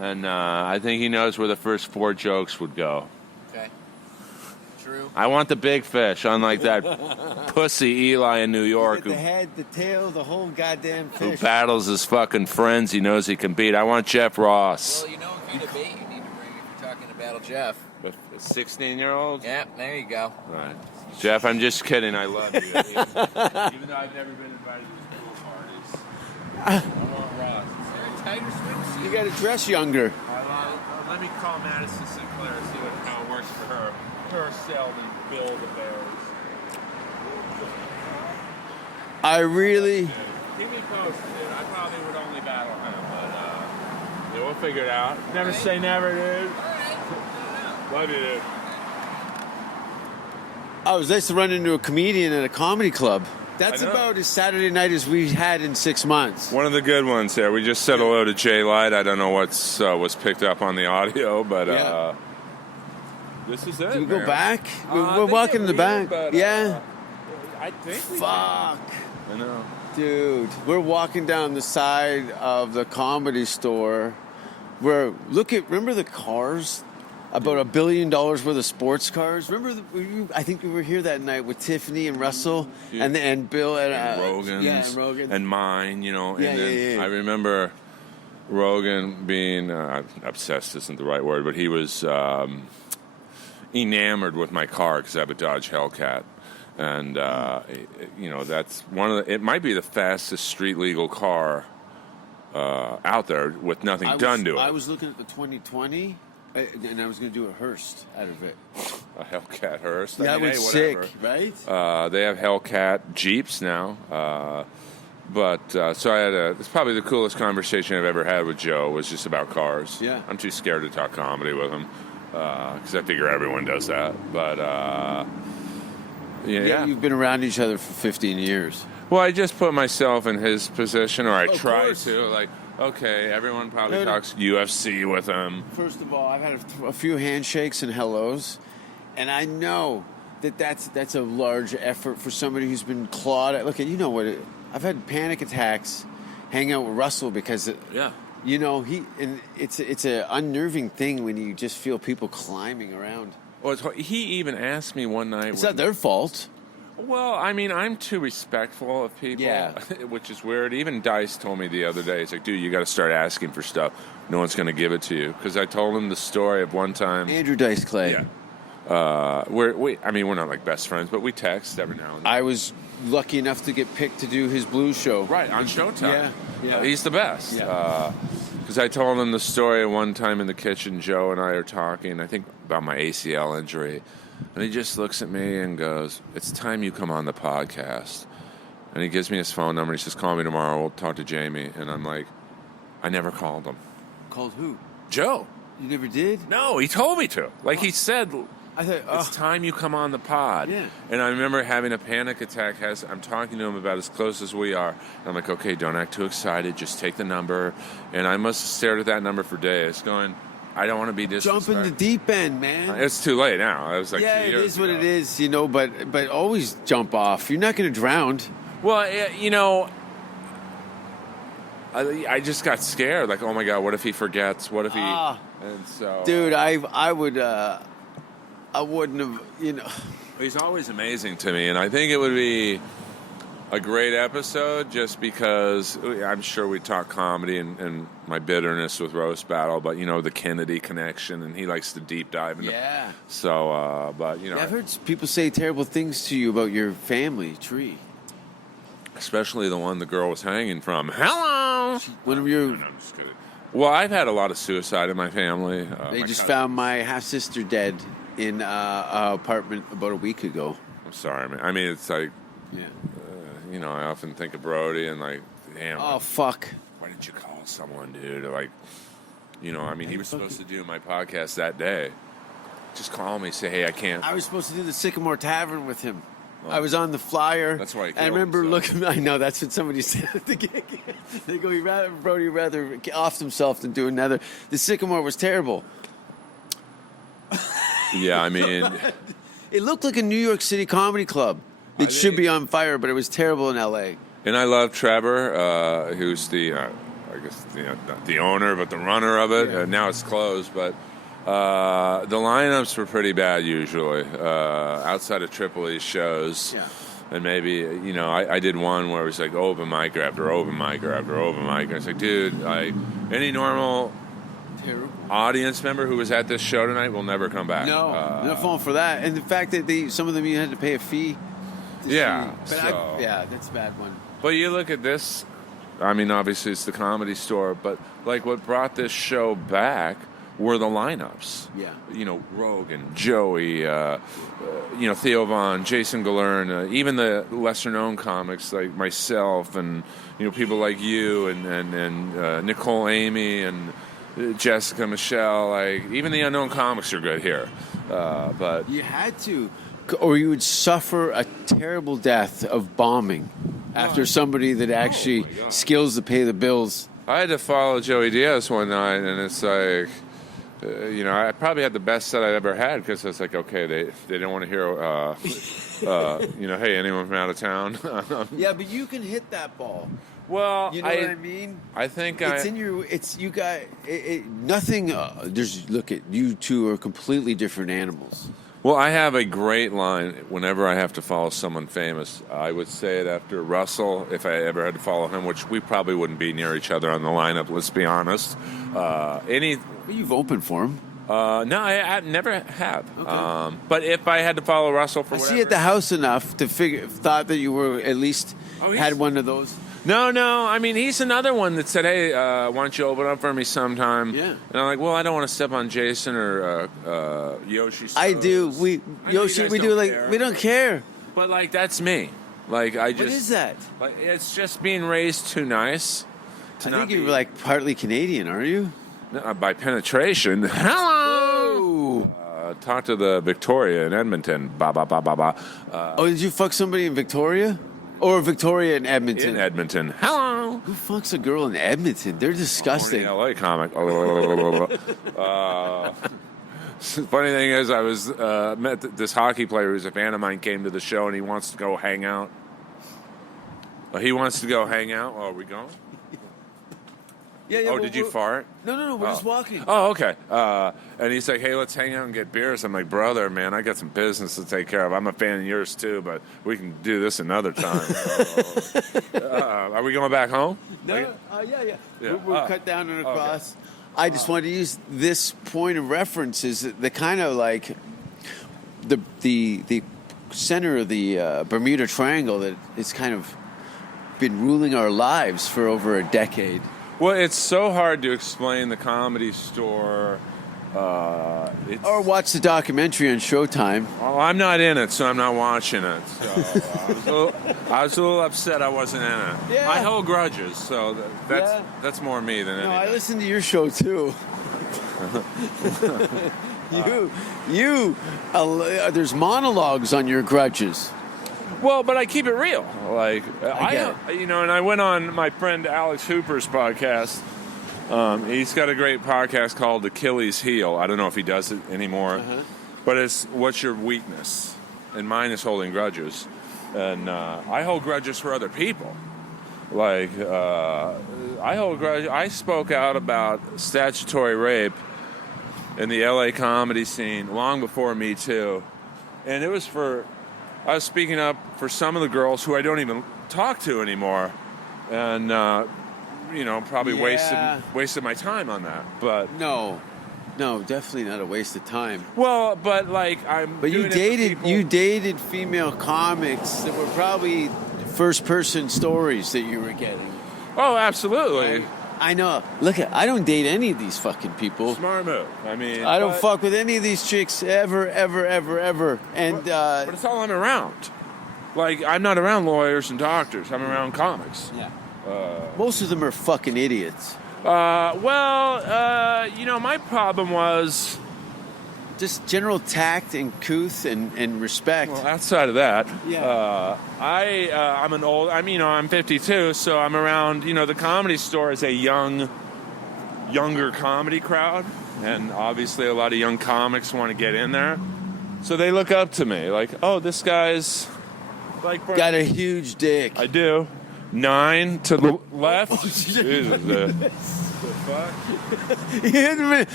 and I think he knows where the first 4 jokes would go. Okay. True. I want the big fish, unlike that pussy Eli in New York The who head, the tail, the whole goddamn fish. battles his fucking friends he knows he can beat. I want Jeff Ross. Well, you know what kind of bait you need to bring if you're talking to Battle Jeff. A 16-year-old? Yeah, there you go. All right. Jeff, I'm just kidding. I love you. Even though I've never been invited to his pool parties. I want Ross. Is there a tighter swimsuit? You got to dress younger. Let me call Madison Sinclair and see how it works for her. Her, Selden, Bill the Bears. I really. Keep me posted, dude. I probably would only battle him, but yeah, we'll figure it out. Never say never, dude. Love you, dude. Oh, it was nice to run into a comedian at a comedy club. That's I know. about as Saturday night as we had in 6 months. One of the good ones there. We just said hello to Jay Light. I don't know was picked up on the audio, but Yeah. this is it. Do we go man. back? I We're think walking in the we back. did, but, Yeah. I think we Fuck. did. I know. Dude, we're walking down the side of the Comedy Store. Remember the cars? About $1 billion worth of sports cars. Remember, I think we were here that night with Tiffany and Russell Yeah. and Bill and Rogan's. Yeah, and Rogan. And mine, you know. And Yeah, then yeah. I remember Rogan being, obsessed isn't the right word, but he was enamored with my car because I have a Dodge Hellcat. And, you know, that's it might be the fastest street legal car out there with nothing done to it. I was looking at the 2020, and I was going to do a Hearst out of it. A Hellcat Hearst. That was whatever. sick, right? They have Hellcat Jeeps now. So I had it's probably the coolest conversation I've ever had with Joe was just about cars. Yeah. I'm too scared to talk comedy with him because I figure everyone does that. But yeah. You've been around each other for 15 years. Well, I just put myself in his position, or I Of try course. to. Like, okay, everyone probably Dude. talks UFC with him. First of all, I've had a few handshakes and hellos, and I know that's a large effort for somebody who's been clawed at. Look, you know what? I've had panic attacks hanging out with Russell because, you know, it's an unnerving thing when you just feel people climbing around. Well, he even asked me one night. It's not their fault. Well, I mean, I'm too respectful of people, Yeah. which is weird. Even Dice told me the other day, he's like, dude, you got to start asking for stuff. No one's going to give it to you. Because I told him the story of one time. Andrew Dice Clay. Yeah. We're not like best friends, but we text every now and then. I was lucky enough to get picked to do his blues show. Right, on Showtime. Yeah. He's the best. Yeah. Because I told him the story one time in the kitchen. Joe and I are talking, I think, about my ACL injury. And he just looks at me and goes, it's time you come on the podcast. And he gives me his phone number. He says, call me tomorrow. We'll talk to Jamie. And I'm like, I never called him. Called who? Joe. You never did? No, he told me to. Like he said, I thought, It's time you come on the pod. Yeah. And I remember having a panic attack. I'm talking to him about as close as we are. And I'm like, okay, don't act too excited. Just take the number. And I must have stared at that number for days going, I don't want to be disrespectful. jump in the deep end, man. It's too late now. I was like, Yeah, 2 it years is what ago. it is, you know, but always jump off. You're not going to drown. Well, you know, I just got scared. Like, oh my God, what if he forgets? What if he... And so... Dude, I wouldn't have, you know. He's always amazing to me, and I think it would be a great episode just because I'm sure we talk comedy and my bitterness with Roast Battle, but, you know, the Kennedy connection, and he likes to deep dive into... Yeah. So, but, you know... I've heard people say terrible things to you about your family tree. Especially the one the girl was hanging from. Hello! One of your... No, I'm just kidding. Well, I've had a lot of suicide in my family. They just found my half-sister dead in an apartment about a week ago. I'm sorry, man. I mean, it's like, Yeah. you know, I often think of Brody and like, damn. Oh, fuck. Why didn't you call someone, dude? Like, you know, I mean, he was supposed to do my podcast that day. Just call me, say, hey, I can't. I was supposed to do the Sycamore Tavern with him. I was on the flyer. That's why he I killed remember himself. looking. I know that's what somebody said at the gig. They go, Brody rather off himself than do another. The Sycamore was terrible. Yeah, I mean, It looked like a New York City comedy club. It should be on fire, but it was terrible in L.A. and I love Trevor, who's the, I guess, not the owner, but the runner of it. Yeah. Now it's closed, but the lineups were pretty bad usually, outside of Tripoli's shows. Yeah. And maybe, you know, I did one where it was like open mic after open mic after open mic. And it's like, dude, like, any normal Terrible. audience member who was at this show tonight will never come back. No, no fault for that. And the fact that some of them you had to pay a fee. to Yeah, see. But so- yeah, that's a bad one. But you look at this, I mean, obviously it's the Comedy Store, but like what brought this show back were the lineups. Yeah. You know, Rogan, Joey, you know, Theo Von, Jason Galern, even the lesser-known comics like myself and, you know, people like you and Nicole Amy and Jessica Michelle. Like, even the unknown comics are good here. But You had to, or you would suffer a terrible death of bombing after somebody that actually skills to pay the bills. I had to follow Joey Diaz one night, and it's like, you know, I probably had the best set I ever had because it's like, okay, they don't want to hear, you know, hey, anyone from out of town? Yeah, but you can hit that ball. Well, You know what I mean? I think It's in your. It's you got nothing. There's look at you two are completely different animals. Well, I have a great line whenever I have to follow someone famous. I would say it after Russell, if I ever had to follow him, which we probably wouldn't be near each other on the lineup, let's be honest. But you've opened for him. No, I never have. Okay. But if I had to follow Russell for I whatever... see at the house enough to thought that you were at least had one of those. No. I mean, he's another one that said, hey, why don't you open up for me sometime? Yeah. And I'm like, well, I don't want to step on Jason or Yoshi's I toes. do. I know you Yoshi, guys we don't do like care. we don't care. But, like, that's me. Like, I just... What is that? Like, it's just being raised too nice. I think you're like partly Canadian, are you? By penetration. Hello! Talk to the Victoria in Edmonton. Ba, ba, ba, ba, ba. Oh, did you fuck somebody in Victoria? Or Victoria in Edmonton? In Edmonton. Hello! Who fucks a girl in Edmonton? They're disgusting. LA comic. Funny thing is, I was met this hockey player who's a fan of mine came to the show and he wants to go hang out. He wants to go hang out. Oh, are we going? Yeah, Oh, did you fart? No, we're just walking. Oh, okay. And he's like, hey, let's hang out and get beers. I'm like, brother, man, I got some business to take care of. I'm a fan of yours, too, but we can do this another time. Are we going back home? No, yeah. We'll cut down and across. Okay. I just wanted to use this point of reference is the kind of like the center of the Bermuda Triangle that it's kind of been ruling our lives for over a decade. Well, it's so hard to explain the Comedy Store. Or watch the documentary on Showtime. Well, I'm not in it, so I'm not watching it. So I was a little upset I wasn't in it. Yeah. I hold grudges, so that's more me than No, anything. I listen to your show too. There's monologues on your grudges. Well, but I keep it real. Like I and I went on my friend Alex Hooper's podcast. He's got a great podcast called Achilles Heel. I don't know if he does it anymore, but it's what's your weakness? And mine is holding grudges, and I hold grudges for other people. Like I hold grudges. I spoke out about statutory rape in the LA comedy scene long before Me Too, and it was I was speaking up for some of the girls who I don't even talk to anymore, and probably wasted my time on that. But no, definitely not a waste of time. Well, but like you dated female comics that were probably first person stories that you were getting. Oh, absolutely. I know. Look, I don't date any of these fucking people. Smart move. I mean, I don't fuck with any of these chicks ever. And but it's all I'm around. Like, I'm not around lawyers and doctors. I'm around comics. Yeah. Most of them are fucking idiots. My problem was just general tact and couth and respect. Well, outside of that, yeah. I'm 52, so I'm around, the Comedy Store is a younger comedy crowd, and obviously a lot of young comics want to get in there. So they look up to me like, oh, this guy's like got a huge dick. I do. 9 to the left. Jesus, the fuck?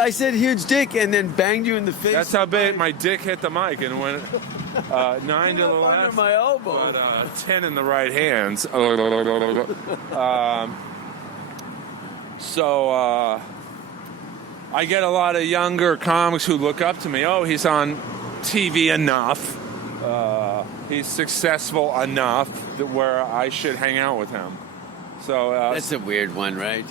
I said huge dick and then banged you in the face. That's how big my dick hit the mic and went 9 to the left. Under my elbow. But 10 in the right hands. So I get a lot of younger comics who look up to me. Oh, he's on TV enough. He's successful enough that where I should hang out with him. So that's a weird one, right?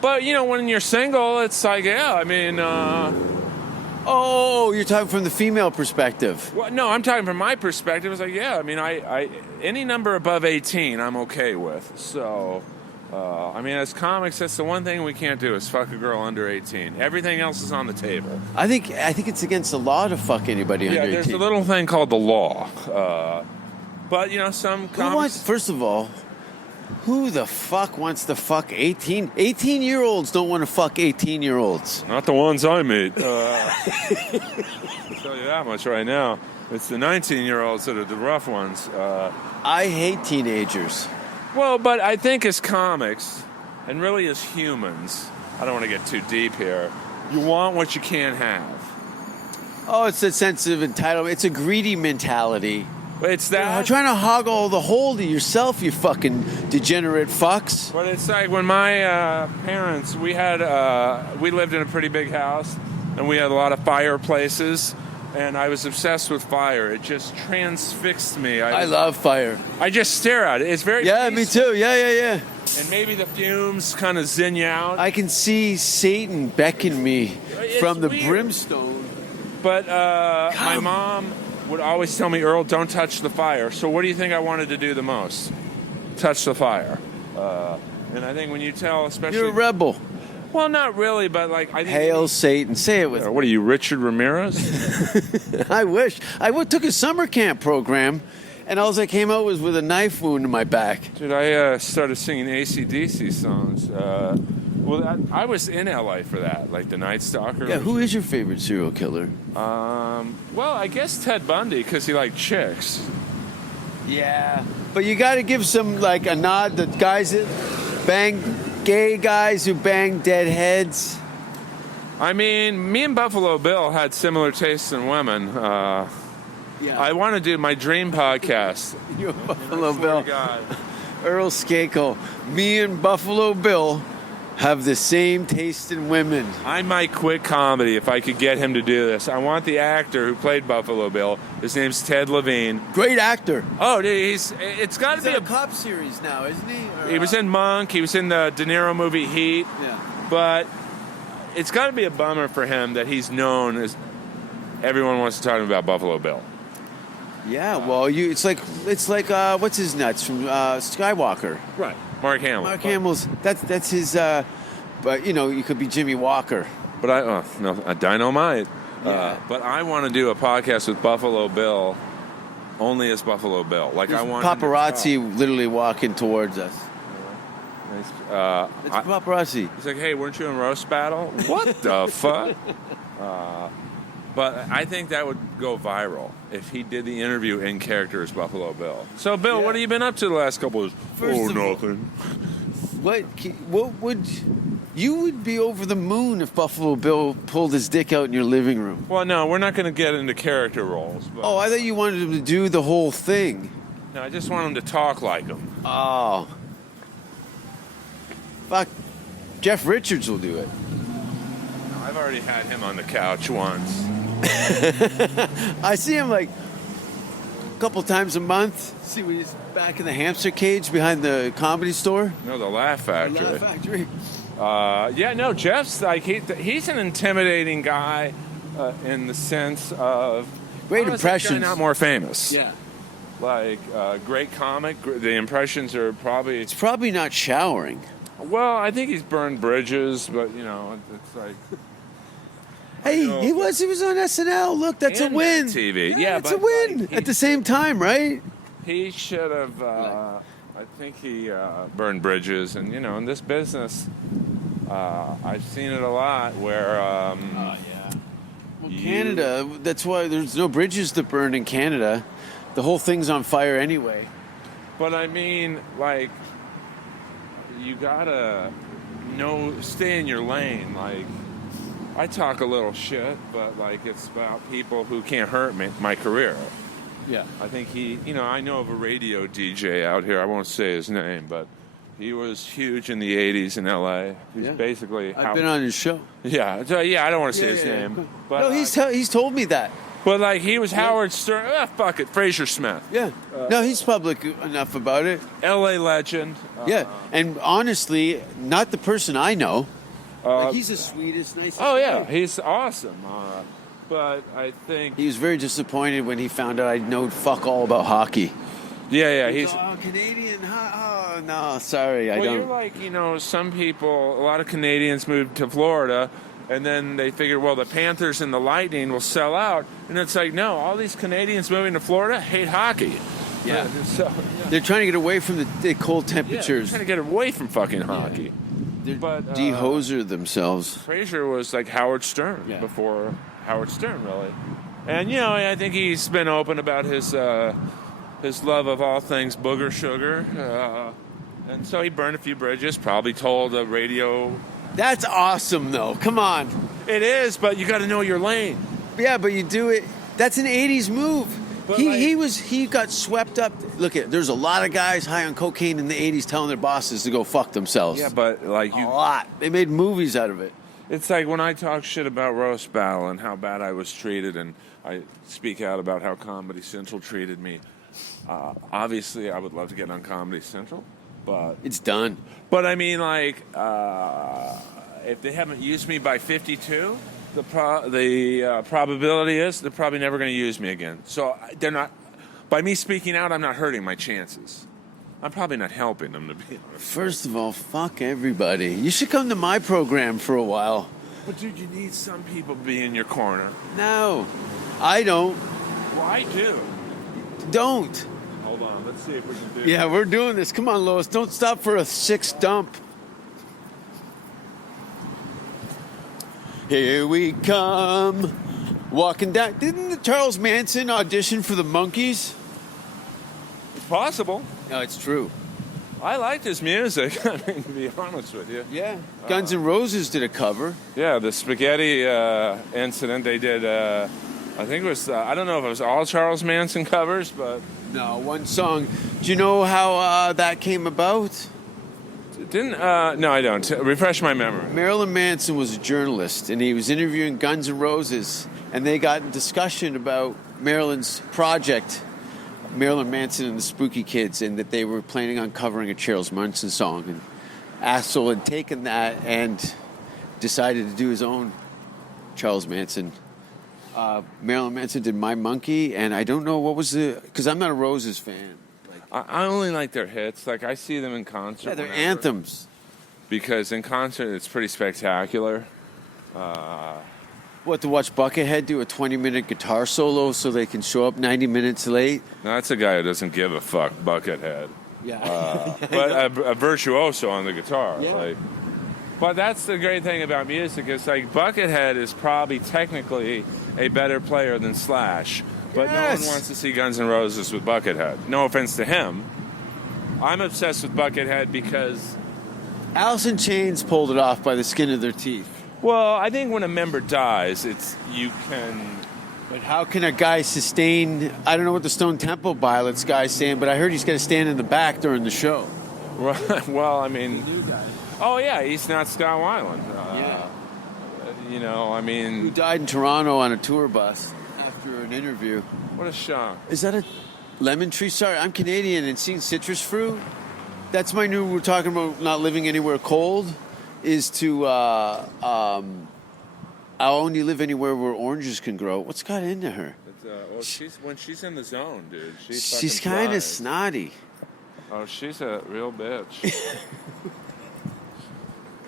But when you're single, it's like, yeah. I mean, oh, you're talking from the female perspective. Well, no, I'm talking from my perspective. It's like, yeah. I mean, I any number above 18, I'm okay with. So, as comics, that's the one thing we can't do is fuck a girl under 18. Everything else is on the table. I think it's against the law to fuck anybody under 18. Yeah, there's a little thing called the law. But some comics... First of all, who the fuck wants to fuck 18? 18-year-olds don't want to fuck 18-year-olds. Not the ones I meet. I'll tell you that much right now. It's the 19-year-olds that are the rough ones. I hate teenagers. Well, but I think as comics, and really as humans, I don't want to get too deep here, you want what you can't have. Oh, it's a sense of entitlement. It's a greedy mentality. It's that. You're trying to hog all the hole to yourself, you fucking degenerate fucks. But it's like when my parents, we lived in a pretty big house, and we had a lot of fireplaces. And I was obsessed with fire. It just transfixed me. I love fire. I just stare at it. It's very peaceful. Me too. Yeah. And maybe the fumes kind of zen you out. I can see Satan beckon me from the brimstone. But my mom would always tell me, Earl, don't touch the fire. So what do you think I wanted to do the most? Touch the fire. And I think when you tell, especially... You're a rebel. Well, not really, but like I think. Hail Satan! Say it with. What are you, Richard Ramirez? I wish took a summer camp program, and all I came out was with a knife wound in my back. Dude, I started singing AC/DC songs. I was in LA for that, like the Night Stalker. Yeah, who is your favorite serial killer? Well, I guess Ted Bundy because he liked chicks. Yeah, but you got to give some like a nod to guys that bang. Gay guys who bang dead heads. I mean, me and Buffalo Bill had similar tastes in women. Yeah. I want to do my dream podcast. You and Buffalo Bill. Earl Skakel. Me and Buffalo Bill have the same taste in women. I might quit comedy if I could get him to do this. I want the actor who played Buffalo Bill. His name's Ted Levine. Great actor. Oh, dude, it's got to be a cop series now, isn't he? He was in Monk. He was in the De Niro movie Heat. Yeah. But it's got to be a bummer for him that he's known as everyone wants to talk about Buffalo Bill. Yeah, well, it's like what's his nuts from Skywalker? Right. Mark Hamill. Mark Hamill's that's his. But you could be Jimmy Walker. But Dynamite. Yeah. But I want to do a podcast with Buffalo Bill, only as Buffalo Bill. Like I want paparazzi literally walking towards us. It's paparazzi. He's like, "Hey, weren't you in roast battle? What the fuck?" But I think that would go viral if he did the interview in character as Buffalo Bill. So, Bill, what have you been up to the last couple of years? Nothing. What would you would be over the moon if Buffalo Bill pulled his dick out in your living room? Well, no, we're not going to get into character roles. But Oh, I thought you wanted him to do the whole thing. no, I just want him to talk like him. Oh. Fuck. Jeff Richards will do it. I've already had him on the couch once. I see him like a couple times a month. See when he's back in the hamster cage behind the Comedy Store. No, the Laugh Factory. Laugh Factory. Jeff's like he's an intimidating guy in the sense of Great how is this guy impressions. not more famous. Yeah. Like great comic. The impressions are probably It's probably not showering. well. I think he's burned bridges, but you know it's like. Hey, know. he was on SNL. Look, that's a And win. TV. Yeah, it's but, a win like, at the same time, right? He should have. I think he burned bridges, and you know, in this business, I've seen it a lot where. Well, Canada. That's why there's no bridges to burn in Canada. The whole thing's on fire anyway. But I mean, like, you gotta stay in your lane. Like, I talk a little shit, but like, it's about people who can't hurt my career. Yeah. I think I know of a radio DJ out here. I won't say his name, but he was huge in the '80s in LA. He's basically. I've been on his show. Yeah, so, I don't want to say his name, but No, he's told me that. but like he was Howard Stern. Fuck it, Fraser Smith. Yeah. No, he's public enough about it. LA legend. Yeah. And honestly, not the person I know. He's the sweetest, nicest Oh yeah, guy. he's awesome. But I think He was very disappointed when he found out I know fuck all about hockey. he's. Canadian. Oh no, sorry, I Well, don't. you're like some people. A lot of Canadians moved to Florida, and then they figured, well, the Panthers and the Lightning will sell out, and it's like, no, all these Canadians moving to Florida hate hockey. Yeah. So They're trying to get away from the cold they're temperatures. trying to get away from fucking hockey. They're But, dehoser themselves. Fraser was like Howard Stern before Howard Stern, really. And I think he's been open about his love of all things booger sugar, and so he burned a few bridges. Probably told the radio. That's awesome, though. Come on. It is, but you got to know your lane. Yeah, but you do it. That's an '80s move. But He got swept up. Look, there's a lot of guys high on cocaine in the '80s telling their bosses to go fuck themselves. Yeah, but like a lot. They made movies out of it. it's like when I talk shit about roast battle and how bad I was treated, and I speak out about how Comedy Central treated me. Obviously, I would love to get on Comedy Central, but It's done. But I mean, like, if they haven't used me by 52, the probability is they're probably never going to use me again. So they're not. By me speaking out, I'm not hurting my chances. I'm probably not helping them, to be honest. First of all, fuck everybody. You should come to my program for a while. But dude, you need some people to be in your corner. No, I don't. Well, I do. Don't. Hold on, let's see if we can do. Yeah, we're doing this. Come on, Lois. Don't stop for a 6 dump. Here we come. Walking down. Didn't Charles Manson audition for the Monkees? It's possible. No, it's true. I liked his music. I mean, to be honest with you. Yeah. Guns N' Roses did a cover. Yeah, the spaghetti incident. They did. I think it was. I don't know if it was all Charles Manson covers, but No, one song. Do you know how that came about? didn't. No, I don't. Refresh my memory. Marilyn Manson was a journalist, and he was interviewing Guns N' Roses, and they got in discussion about Marilyn's project, Marilyn Manson and the Spooky Kids, and that they were planning on covering a Charles Manson song. And Axl had taken that and decided to do his own Charles Manson. Marilyn Manson did My Monkey, and I don't know what was because I'm not a Roses fan. I only like their hits. Like I see them in concert. Yeah, they're whenever. anthems. Because in concert it's pretty spectacular. What, to watch Buckethead do a 20-minute guitar solo so they can show up 90 minutes late? That's a guy who doesn't give a fuck, Buckethead. Yeah. But a virtuoso on the guitar. Yeah. Like, but that's the great thing about music. It's like Buckethead is probably technically a better player than Slash. But no one wants to see Guns N' Roses with Buckethead. No offense to him. I'm obsessed with Buckethead because... Alice in Chains pulled it off by the skin of their teeth. Well, I think when a member dies, you can... But how can a guy sustain... I don't know what the Stone Temple Pilots guy's saying, but I heard he's going to stand in the back during the show. Right. Well, I mean... New guy. Oh, yeah, he's not Scott Weiland. Yeah. You know, I mean... Who died in Toronto on a tour bus after an interview. What a shock. Is that a lemon tree? Sorry, I'm Canadian, and seeing citrus fruit, that's my new... We're talking about not living anywhere cold, is to... I'll only live anywhere where oranges can grow. What's got into her? Well, when she's in the zone, dude. She's kind of snotty. Oh, she's a real bitch.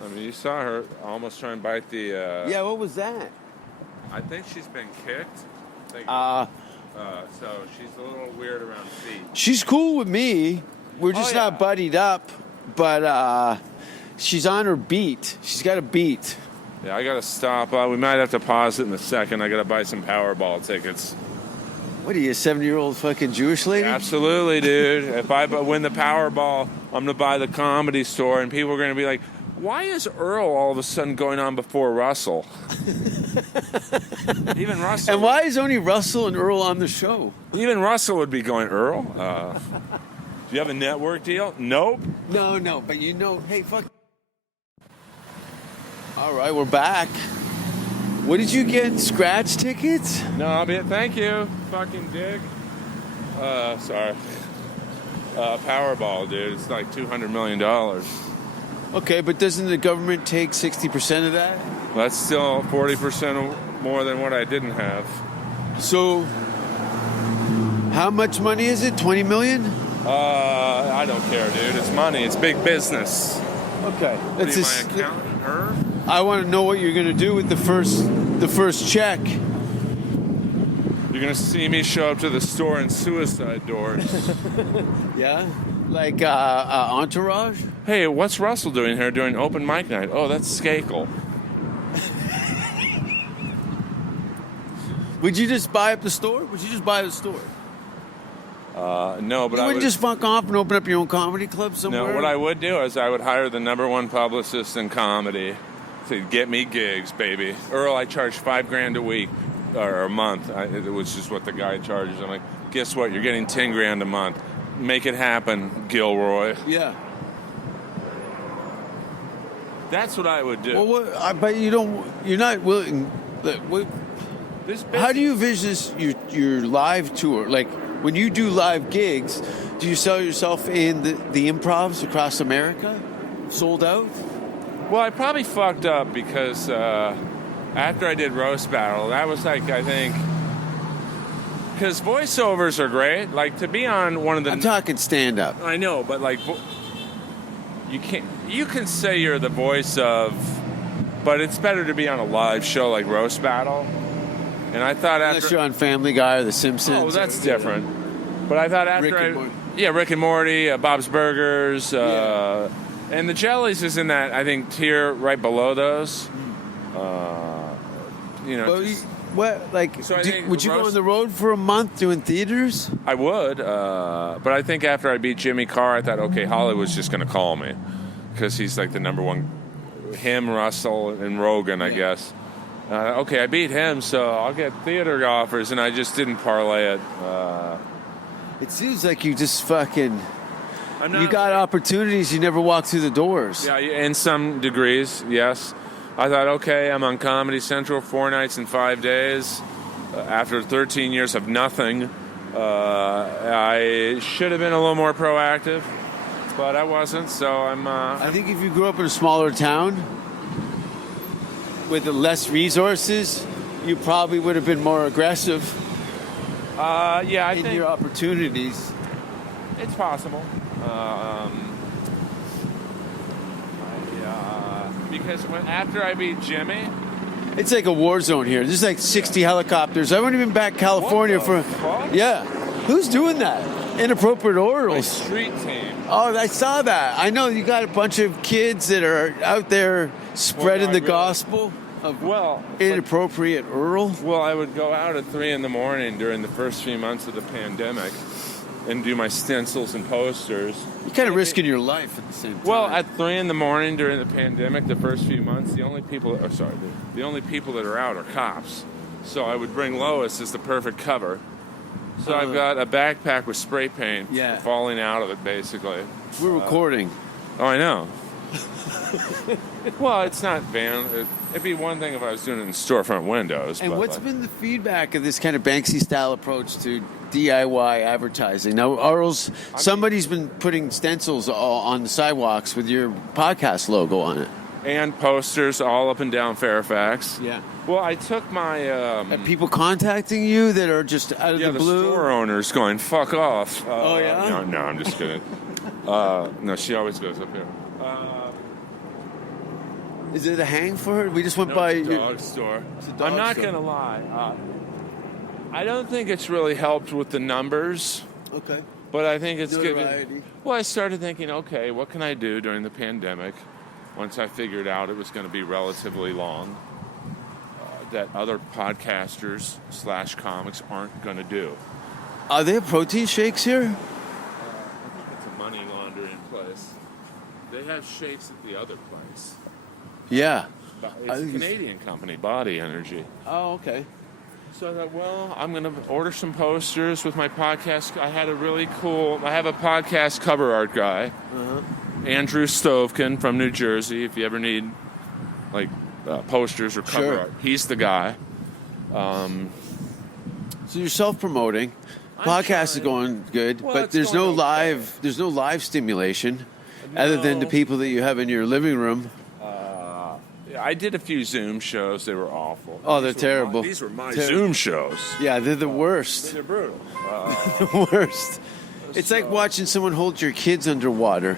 I mean, you saw her almost try and bite the... Yeah, what was that? I think she's been kicked. So she's a little weird around feet. She's cool with me. We're just not buddied up, but she's on her beat. She's got a beat. Yeah, I got to stop. We might have to pause it in a second. I got to buy some Powerball tickets. What are you, a 70-year-old fucking Jewish lady? Absolutely, dude. If I win the Powerball, I'm going to buy the Comedy Store, and people are going to be like, why is Earl all of a sudden going on before Russell? Even Russell. And why is only Russell and Earl on the show? Even Russell would be going, Earl, do you have a network deal? Nope. No, but you know, hey, fuck. All right, we're back. What did you get? Scratch tickets? No, thank you. Fucking dig. Sorry. Powerball, dude. It's like $200 million. Okay, but doesn't the government take 60% of that? That's still 40% more than what I didn't have. So, how much money is it? 20 million? I don't care, dude. It's money. It's big business. Okay. What are you, my accountant, her? I want to know what you're going to do with the first check. You're going to see me show up to the store in suicide doors. Yeah? Like Entourage? Hey, what's Russell doing here during open mic night? Oh, that's Skakel. Would you just buy up the store? Would you just buy the store? No, but You I wouldn't would just fuck off and open up your own comedy club somewhere? No, what I would do is I would hire the #1 publicist in comedy to get me gigs, baby. Earl, I charge $5,000 a week or a month. It was just what the guy charges. I'm like, guess what? You're getting $10,000 a month. Make it happen, Gilroy. Yeah. That's what I would do. Well, I bet you don't. You're not willing. How do you envision your live tour? Like when you do live gigs, do you sell yourself in the improvs across America, sold out? Well, I probably fucked up because after I did Roast Battle, that was like, I think, because voiceovers are great. Like to be on one of the... I'm talking stand up. I know, but like you can say you're the voice of, but it's better to be on a live show like Roast Battle. And I thought Unless you're on Family Guy or The Simpsons. Oh, that's different. But I thought after Rick and Morty, Bob's Burgers, and the Jellies is in that, I think, tier right below those. Would you go on the road for a month doing theaters? I would, but I think after I beat Jimmy Carr, I thought, okay, Hollywood's just going to call me because he's like the #1. Him, Russell, and Rogan, I guess. Okay, I beat him, so I'll get theater offers, and I just didn't parlay it. It seems like you just fucking... You got opportunities, you never walk through the doors. Yeah, in some degrees, yes. I thought, okay, I'm on Comedy Central 4 nights and 5 days. After 13 years of nothing, I should have been a little more proactive, but I wasn't, so I'm... I think if you grew up in a smaller town with less resources, you probably would have been more aggressive in your opportunities. It's possible. Because after I beat Jimmy, It's like a war zone here. There's like 60 helicopters. I haven't even back California What the for. fuck? Yeah. Who's doing that? Inappropriate My orals. street team. Oh, I saw that. I know you got a bunch of kids that are out there spreading Well, the not really. gospel of Well, inappropriate Earl. well, I would go out at 3 in the morning during the first few months of the pandemic and do my stencils and posters. You're kind of risking your life at the same time. Well, at 3 in the morning during the pandemic, the first few months, the only people that are out are cops. So I would bring Lois as the perfect cover. So I've got a backpack with spray paint Yeah. falling out of it, basically. We're recording. Oh, I know. Well, it's not it'd be one thing if I was doing it in storefront windows. And but what's like- been the feedback of this kind of Banksy style approach to DIY advertising? Now, Earl's, somebody's been putting stencils on the sidewalks with your podcast logo on it. And posters all up and down Fairfax. Yeah. Well, I took my Are people contacting you that are just out of the the blue? store owner's going, fuck off. Oh, yeah? No, I'm just kidding. No, she always goes up here. Is it a hang for her? We just went No, by. it's a dog store. It's a dog I'm not store. going to lie. I don't think it's really helped with the numbers, Okay. but I think it's given... Notoriety. Well, I started thinking, okay, what can I do during the pandemic once I figured out it was going to be relatively long that other podcasters / comics aren't going to do. Are there protein shakes here? I think it's a money laundering place. They have shakes at the other place. Yeah. But I it's a think it's- Canadian company, Body Energy. Oh, okay. So I thought, well, I'm going to order some posters with my podcast. I have a podcast cover art guy, Andrew Stovekin from New Jersey. If you ever need like posters or cover Sure. art, he's the guy. So you're self-promoting. Podcast is going good, Well, but it's there's no going okay. live. There's no live stimulation, other than the No. people that you have in your living room. I did a few Zoom shows. They were awful. Oh, they're terrible. These were my Terrible. Zoom shows. Yeah, they're the worst. They're brutal. The worst. It's like watching someone hold your kids underwater.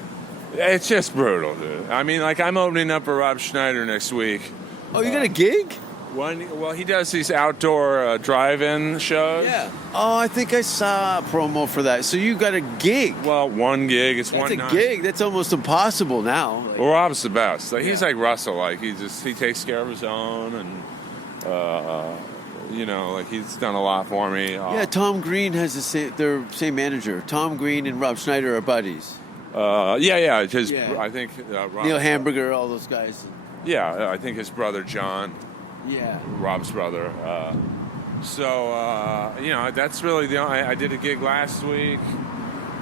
It's just brutal, dude. I mean, like, I'm opening up for Rob Schneider next week. Oh, you got a gig? Well, he does these outdoor drive-in shows. Oh, I think I saw a promo for that. So you got a gig? Well, one gig. It's That's one a night. gig. That's almost impossible now. Well, Rob's the best. Like, he's like Russell. Like, he takes care of his own, and like he's done a lot for me. Yeah, Tom Green has their same manager. Tom Green and Rob Schneider are buddies. Yeah. Yeah. I think Rob, Neil Hamburger, all those guys. Yeah, I think his brother John, Yeah. Rob's brother. That's really the only. I did a gig last week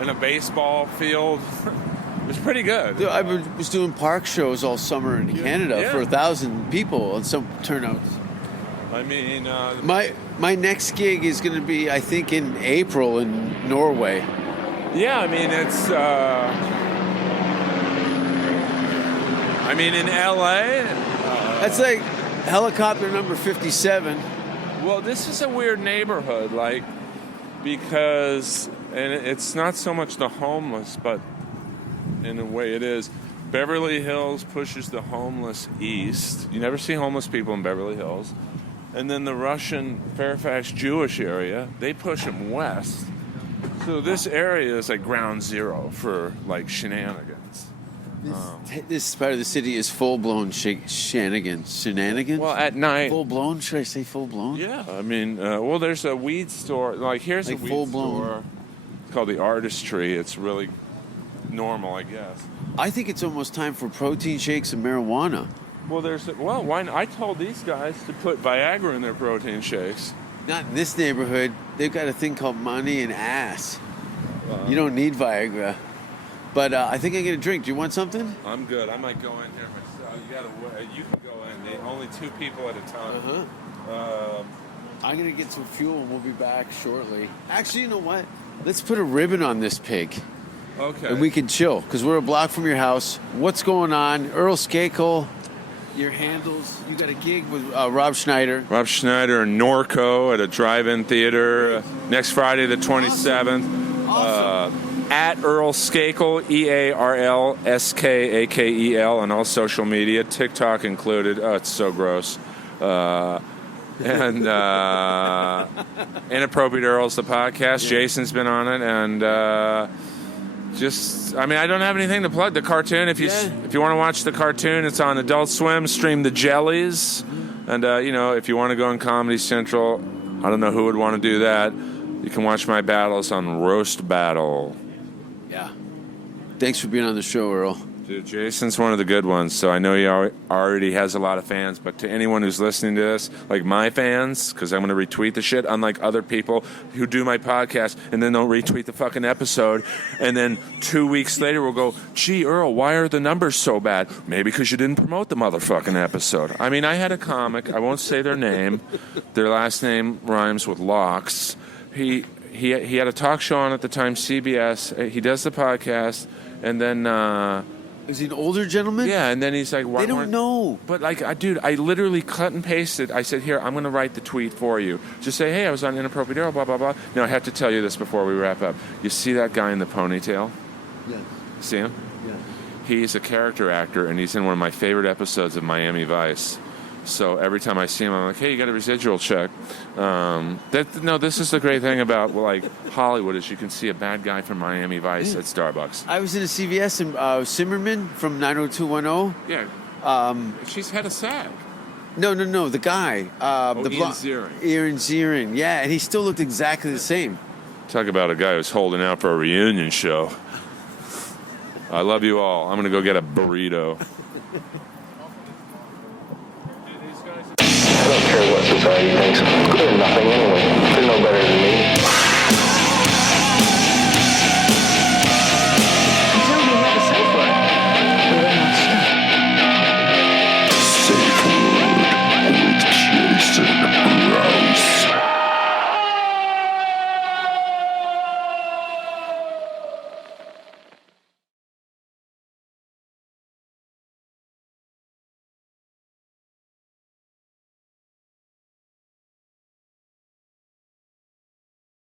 in a baseball field. It was pretty good. I was doing park shows all summer in Canada Yeah. for 1,000 people and some turnouts. I mean, My next gig is going to be, I think, in April in Norway. yeah. I mean, it's. In LA. That's like helicopter number 57. Well, this is a weird neighborhood, like, because, and it's not so much the homeless, but in a way it is. Beverly Hills pushes the homeless east. You never see homeless people in Beverly Hills. And then the Russian Fairfax Jewish area, they push them west. So this area is like ground zero for, like, shenanigans. This part of the city is full-blown shenanigans. Shenanigans? Well, at night. Full-blown? Should I say full-blown? Yeah, I mean, there's a weed store. Like, here's Like a weed full-blown. store. It's called the Artistry. It's really normal, I guess. I think it's almost time for protein shakes and marijuana. Well, why not? I told these guys to put Viagra in their protein shakes. Not in this neighborhood. They've got a thing called money and ass. You don't need Viagra. But I think I get a drink. Do you want something? I'm good. I might go in here myself. You can go in. Only 2 people at a time. I'm going to get some fuel and we'll be back shortly. Actually, you know what? Let's put a ribbon on this pig. Okay. And we can chill because we're a block from your house. What's going on? Earl Skakel, your handles. You got a gig with Rob Schneider. Rob Schneider in Norco at a drive-in theater next Friday the 27th. Awesome. At Earl Skakel, EARL SKAKEL, on all social media, TikTok included. Oh, it's so gross. And Inappropriate Earl's the podcast. Yeah. Jason's been on it, and I don't have anything to plug. The cartoon, if you want to watch the cartoon, it's on Adult Swim. Stream the Jellies, and if you want to go on Comedy Central, I don't know who would want to do that. You can watch my battles on Roast Battle. Yeah. Thanks for being on the show, Earl. Dude, Jason's one of the good ones, so I know he already has a lot of fans, but to anyone who's listening to this, like my fans, because I'm going to retweet the shit, unlike other people who do my podcast and then don't retweet the fucking episode, and then 2 weeks later we'll go, gee, Earl, why are the numbers so bad? Maybe because you didn't promote the motherfucking episode. I mean, I had a comic, I won't say their name, their last name rhymes with Locks. He had a talk show on at the time, CBS, he does the podcast, and then... Is he an older gentleman? Yeah, and then he's like, why they don't know. But, dude, I literally cut and pasted. I said, here, I'm going to write the tweet for you. Just say, hey, I was on Inappropriate Earl, blah, blah, blah. Now, I have to tell you this before we wrap up. You see that guy in the ponytail? Yeah. See him? Yeah. He's a character actor, and he's in one of my favorite episodes of Miami Vice. So every time I see him, I'm like, hey, you got a residual check. This is the great thing about Hollywood is you can see a bad guy from Miami Vice at Starbucks. I was in a CVS and Zimmerman from 90210. Yeah. She's head of SAG. No, the guy. Ian Ziering. Ian Ziering, yeah, and he still looked exactly the same. Talk about a guy who's holding out for a reunion show. I love you all. I'm going to go get a burrito. I don't care what society thinks. Good or nothing anyway.